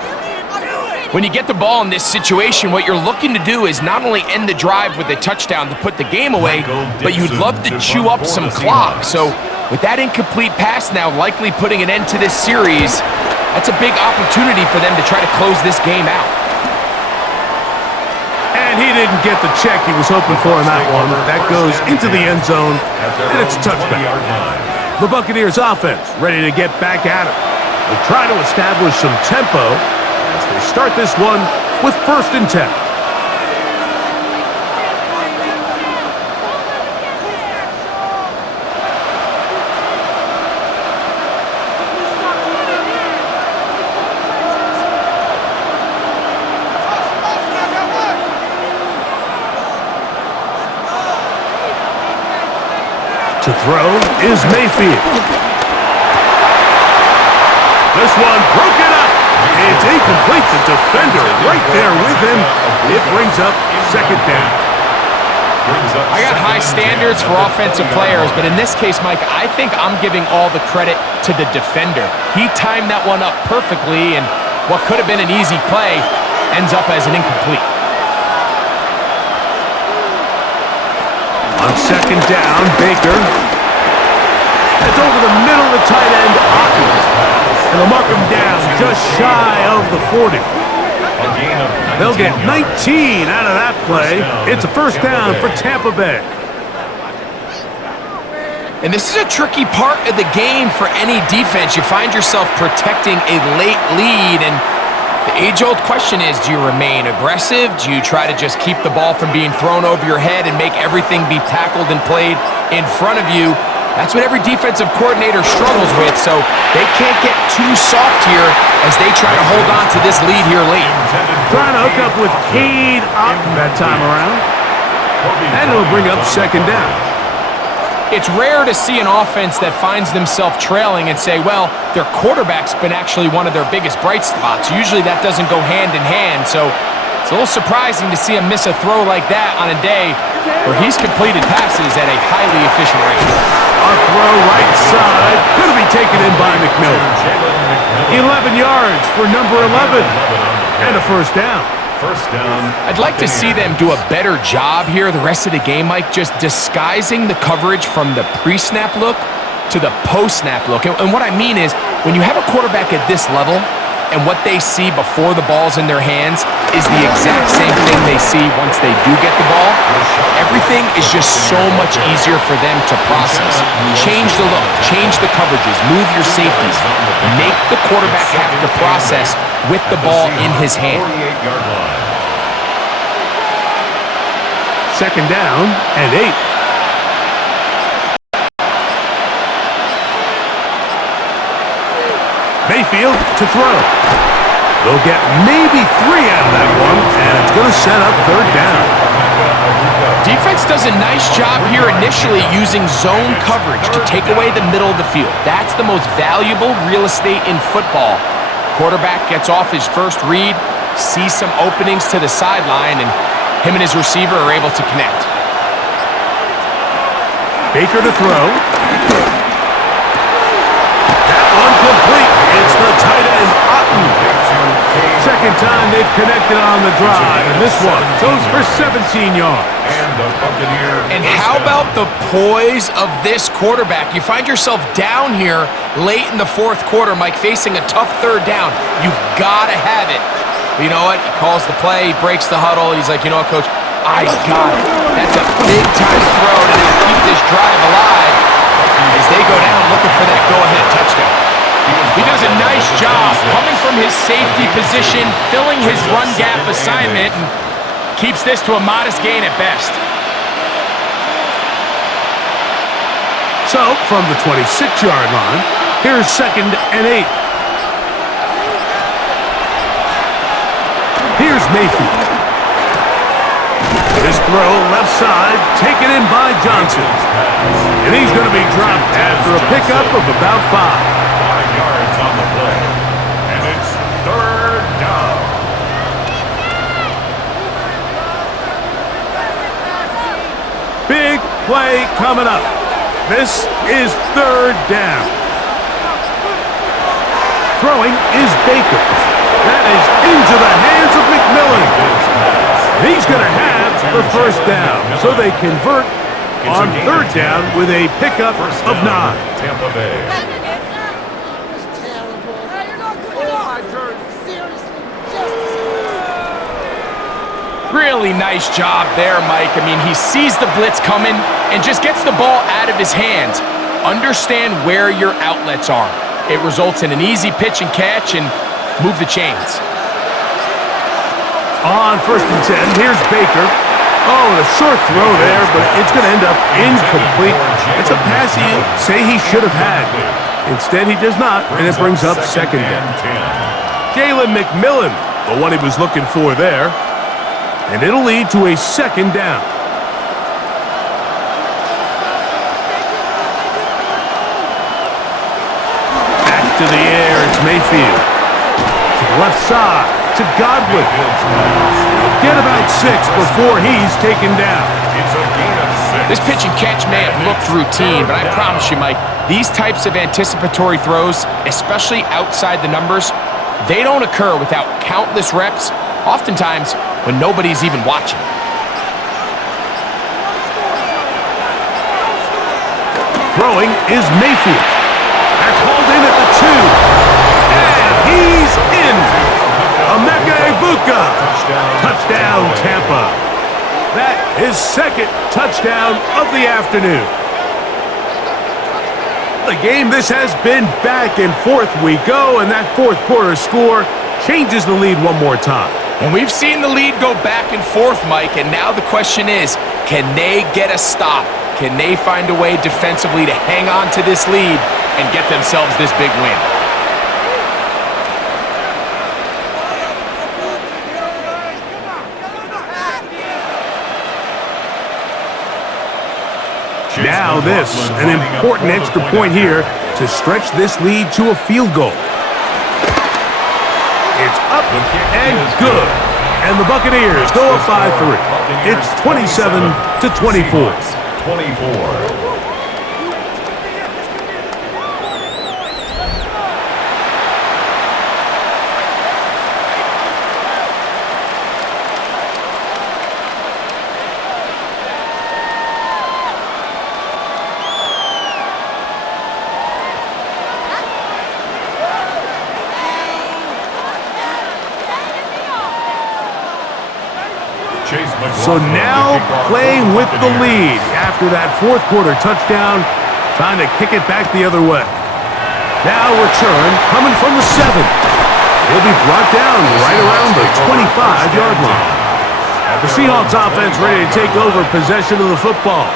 When you get the ball in this situation, what you're looking to do is not only end the drive with a touchdown to put the game away, but you'd love to chew up some clock. So with that incomplete pass now likely putting an end to this series, that's a big opportunity for them to try to close this game out. And he didn't get the check he was hoping for in that one. That goes into the end zone, and it's a touchback. The Buccaneers offense ready to get back at it. They'll try to establish some tempo as they start this one with 1st and 10. To throw is Mayfield. This one broken up. It's incomplete. The defender right there with him. It brings up 2nd down. I got high standards for offensive players, but in this case, Mike, I think I'm giving all the credit to the defender. He timed that one up perfectly, and what could have been an easy play ends up as an incomplete. On 2nd down, Baker. It's over the middle of the tight end, Otten. And they'll mark him down just shy of the 40. They'll get 19 out of that play. It's a 1st down for Tampa Bay. And this is a tricky part of the game for any defense. You find yourself protecting a late lead, and the age-old question is, do you remain aggressive? Do you try to just keep the ball from being thrown over your head and make everything be tackled and played in front of you? That's what every defensive coordinator struggles with, so they can't get too soft here as they try to hold on to this lead here late. Trying to hook up with Cade Otten that time around. And it'll bring up 2nd down. It's rare to see an offense that finds themselves trailing and say, well, their quarterback's been actually one of their biggest bright spots. Usually that doesn't go hand in hand, so it's a little surprising to see him miss a throw like that on a day where he's completed passes at a highly efficient rate. A throw right side. Going to be taken in by McMillan. 11 yards for number 11. And a 1st down. I'd like to see them do a better job here the rest of the game, Mike, just disguising the coverage from the pre-snap look to the post-snap look. And what I mean is, when you have a quarterback at this level, and what they see before the ball's in their hands is the exact same thing they see once they do get the ball, everything is just so much easier for them to process. Change the look, change the coverages, move your safeties, make the quarterback have to process with the ball in his hand. 2nd down and 8. Mayfield to throw. They'll get maybe 3 out of that one, and it's going to set up 3rd down. Defense does a nice job here initially using zone coverage to take away the middle of the field. That's the most valuable real estate in football. Quarterback gets off his first read, sees some openings to the sideline, and him and his receiver are able to connect. Baker to throw. That one complete. It's the tight end, Otten. 2nd time they've connected on the drive, and this one goes for 17 yards. And how about the poise of this quarterback? You find yourself down here late in the 4th quarter, Mike, facing a tough 3rd down. You've got to have it. But you know what? He calls the play, he breaks the huddle. He's like, you know what, Coach? I got it. That's a big-time throw to keep this drive alive as they go down looking for that go-ahead touchdown. He does a nice job coming from his safety position, filling his run gap assignment, and keeps this to a modest gain at best. So, from the 26-yard line, here's 2nd and 8. Here's Mayfield. This throw left side, taken in by Johnson. And he's going to be dropped after a pickup of about 5. 5 yards on the play. And it's 3rd down. Big play coming up. This is 3rd down. Throwing is Baker. That that is into the hands of McMillan. He's going to have the first down, so they convert on third down with a pickup of 9. Tampa Bay. Really nice job there, Mike. I mean, he sees the blitz coming and just gets the ball out of his hands. Understand where your outlets are. It results in an easy pitch and catch and move the chains. On 1st and 10, here's Baker. Oh, a short throw there, but it's going to end up incomplete. It's a pass you say he should have had. Instead, he does not, and it brings up second down. Jalen McMillan, the one he was looking for there. And it'll lead to a second down. Back to the air, it's Mayfield. To the left side, to Godwin. Get about 6 before he's taken down. It's a gain of 6. This pitch and catch may have looked routine, but I promise you, Mike, these types of anticipatory throws, especially outside the numbers, they don't occur without countless reps, oftentimes when nobody's even watching. Throwing is Mayfield. That's hauled in at the 2. And he's in. BUCS. Touchdown, Tampa. That is second touchdown of the afternoon. The game, this has been back and forth we go, and that fourth quarter score changes the lead one more time. And we've seen the lead go back and forth, Mike, and now the question is, can they get a stop? Can they find a way defensively to hang on to this lead and get themselves this big win? Now this, an important extra point here to stretch this lead to a field goal. It's up and good. And the Buccaneers go up by 3. It's 27-24. 24. So now playing with the lead after that fourth quarter touchdown, trying to kick it back the other way. Now return coming from the 7. He'll be brought down right around the 25-yard line. The Seahawks offense ready to take over possession of the football.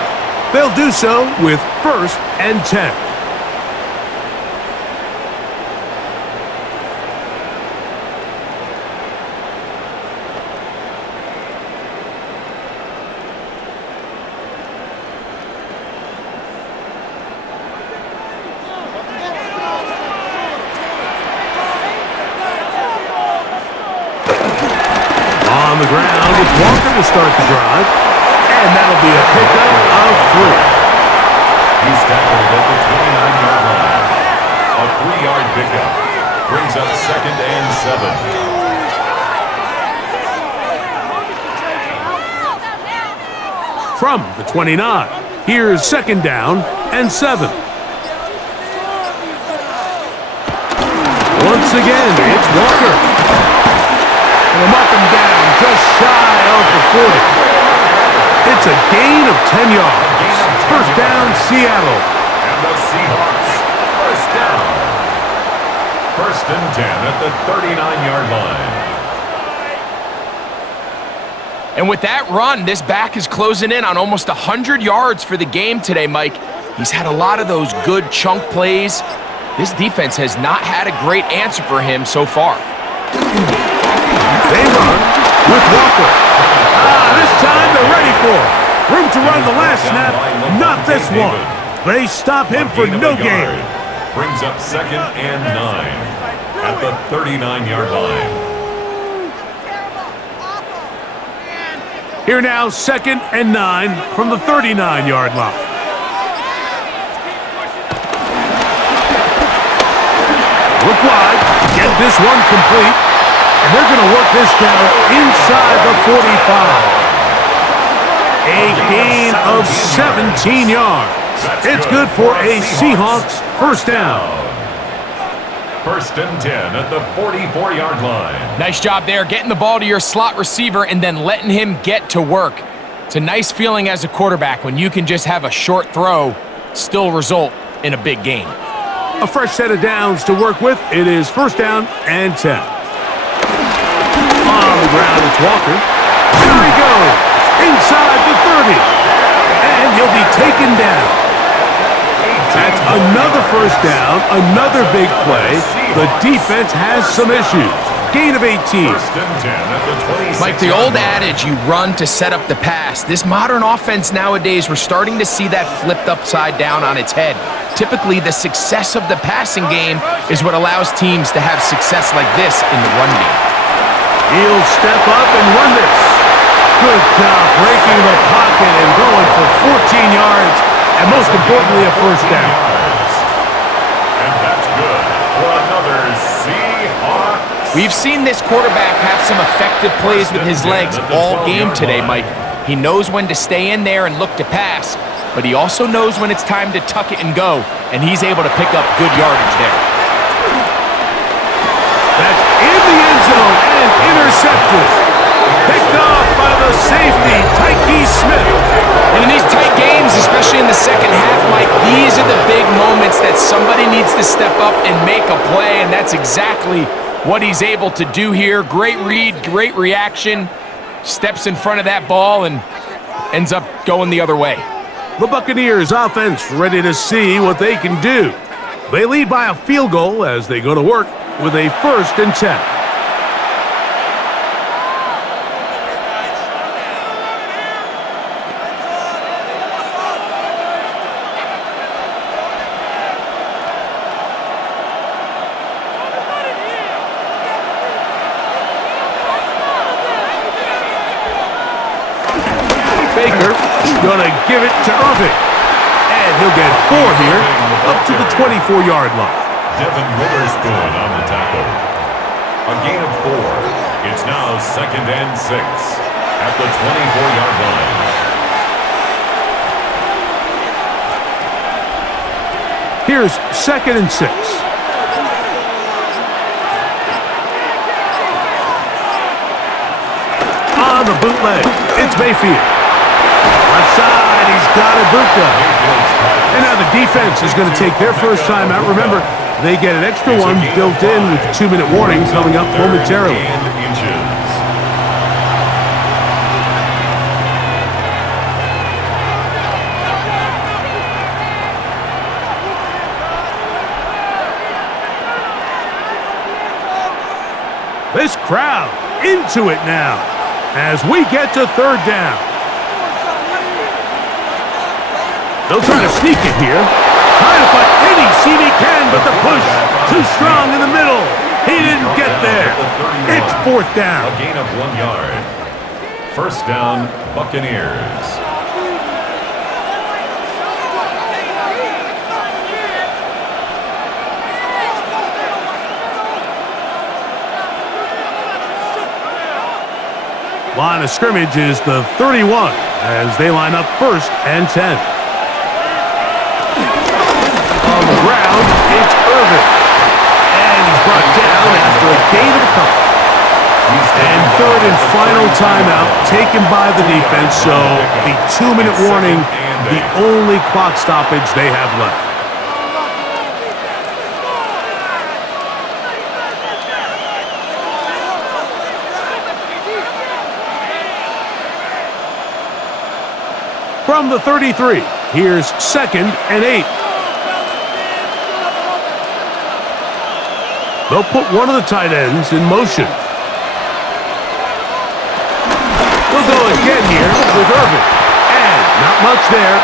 They'll do so with 1st and 10. On the ground, it's Walker to start the drive, and that'll be a pickup of 3. He's tackled at the 29-yard line. A 3-yard pickup brings up 2nd and 7. From the 29, here's 2nd down and 7. Once again, it's Walker. They'll mark him down just shy of the 40. It's a gain of 10 yards. First down, Seattle. And the Seahawks, first down. 1st and 10 at the 39-yard line. And with that run, this back is closing in on almost 100 yards for the game today, Mike. He's had a lot of those good chunk plays. This defense has not had a great answer for him so far. They run with Walker. This time they're ready for it. Room to run the last snap, not this one. They stop him for no gain. Brings up 2nd and 9 at the 39-yard line. Here now, 2nd and 9 from the 39-yard line. Look wide, get this one complete. And they're going to work this down inside the 45. A gain of 17 yards. It's good for a Seahawks first down. First and 10 at the 44-yard line. Nice job there, getting the ball to your slot receiver and then letting him get to work. It's a nice feeling as a quarterback when you can just have a short throw still result in a big gain. A fresh set of downs to work with. It is first down and 10. On the ground, it's Walker. There he goes. Inside the 30. And he'll be taken down. That's another first down, another big play. The defense has some issues. Gain of 18. First and 10 at the 26. Mike, the old adage, you run to set up the pass. This modern offense nowadays, we're starting to see that flipped upside down on its head. Typically, the success of the passing game is what allows teams to have success like this in the run game. He'll step up and run this. Good job breaking the pocket and going for 14 yards, and most importantly, a first down. And that's good for another Seahawks. We've seen this quarterback have some effective plays with his legs all game today, Mike. He knows when to stay in there and look to pass, but he also knows when it's time to tuck it and go, and he's able to pick up good yardage there. That's in the end zone and intercepted. Picked off by the safety, Tyke Smith. And in these tight games, especially in the second half, Mike, these are the big moments that somebody needs to step up and make a play, and that's exactly what he's able to do here. Great read, great reaction, steps in front of that ball and ends up going the other way. The Buccaneers offense ready to see what they can do. They lead by a field goal as they go to work with a first and 10. Baker gonna give it to Irving. And he'll get 4 here, up to the 24-yard line. Devin Witherspoon on the tackle. A gain of 4. It's now second and 6 at the 24-yard line. Here's second and 6. On the bootleg, it's Mayfield. Left side, he's got Ibuka. And now the defense is going to take their first time out. Remember, they get an extra one built in with 2-minute warning coming up momentarily. This crowd into it now as we get to third down. They'll try to sneak it here. Trying to find any seat he can, but the push too strong in the middle. He didn't get there. It's fourth down. A gain of 1 yard. First down, Buccaneers. Line of scrimmage is the 31 as they line up first and 10. On the ground, it's Irving. And he's brought down after a gain of a couple. And third and final timeout taken by the defense, so the 2-minute warning, the only clock stoppage they have left. From the 33, here's second and 8. They'll put one of the tight ends in motion. We'll go again here with Irving. And not much there.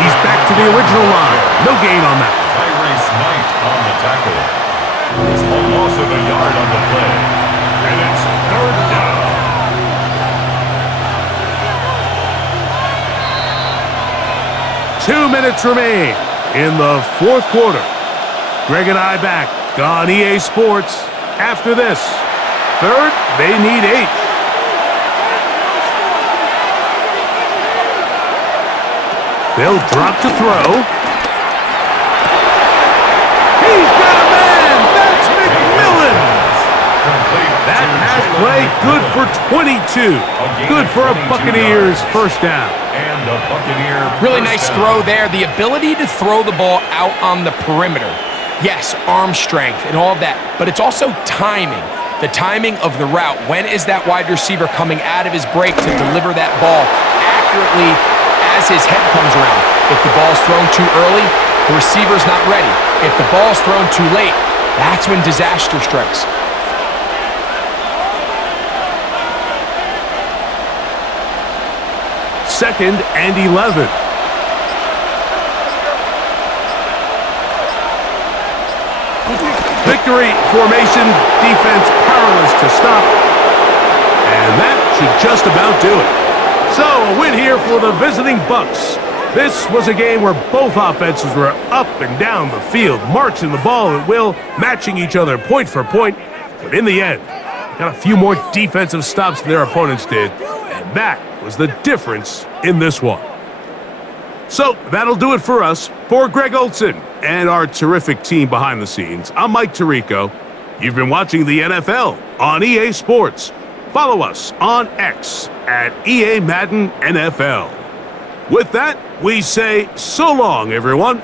He's back to the original line. No gain on that. Tyrese Knight on the tackle. A loss of a yard on the play. And it's third down. Two minutes remain in the fourth quarter. Greg and I back on EA Sports after this third, they need 8. They'll drop to throw. He's got a man! That's McMillan! That pass play, good for 22. Good for a Buccaneers first down. And a Buccaneer Really first nice down. throw there. The ability to throw the ball out on the perimeter. Yes, arm strength and all of that, but it's also timing. The timing of the route. When is that wide receiver coming out of his break to deliver that ball accurately as his head comes around? If the ball's thrown too early, the receiver's not ready. If the ball's thrown too late, that's when disaster strikes. Second and 11. Victory formation, defense powerless to stop. And that should just about do it. So, a win here for the visiting Bucs. This was a game where both offenses were up and down the field, marching the ball at will, matching each other point for point. But in the end, got a few more defensive stops than their opponents did. And that was the difference in this one. So, that'll do it for us. For Greg Olson and our terrific team behind the scenes, I'm Mike Tirico. You've been watching the NFL on EA Sports. Follow us on X at EA Madden NFL. With that, we say so long, everyone.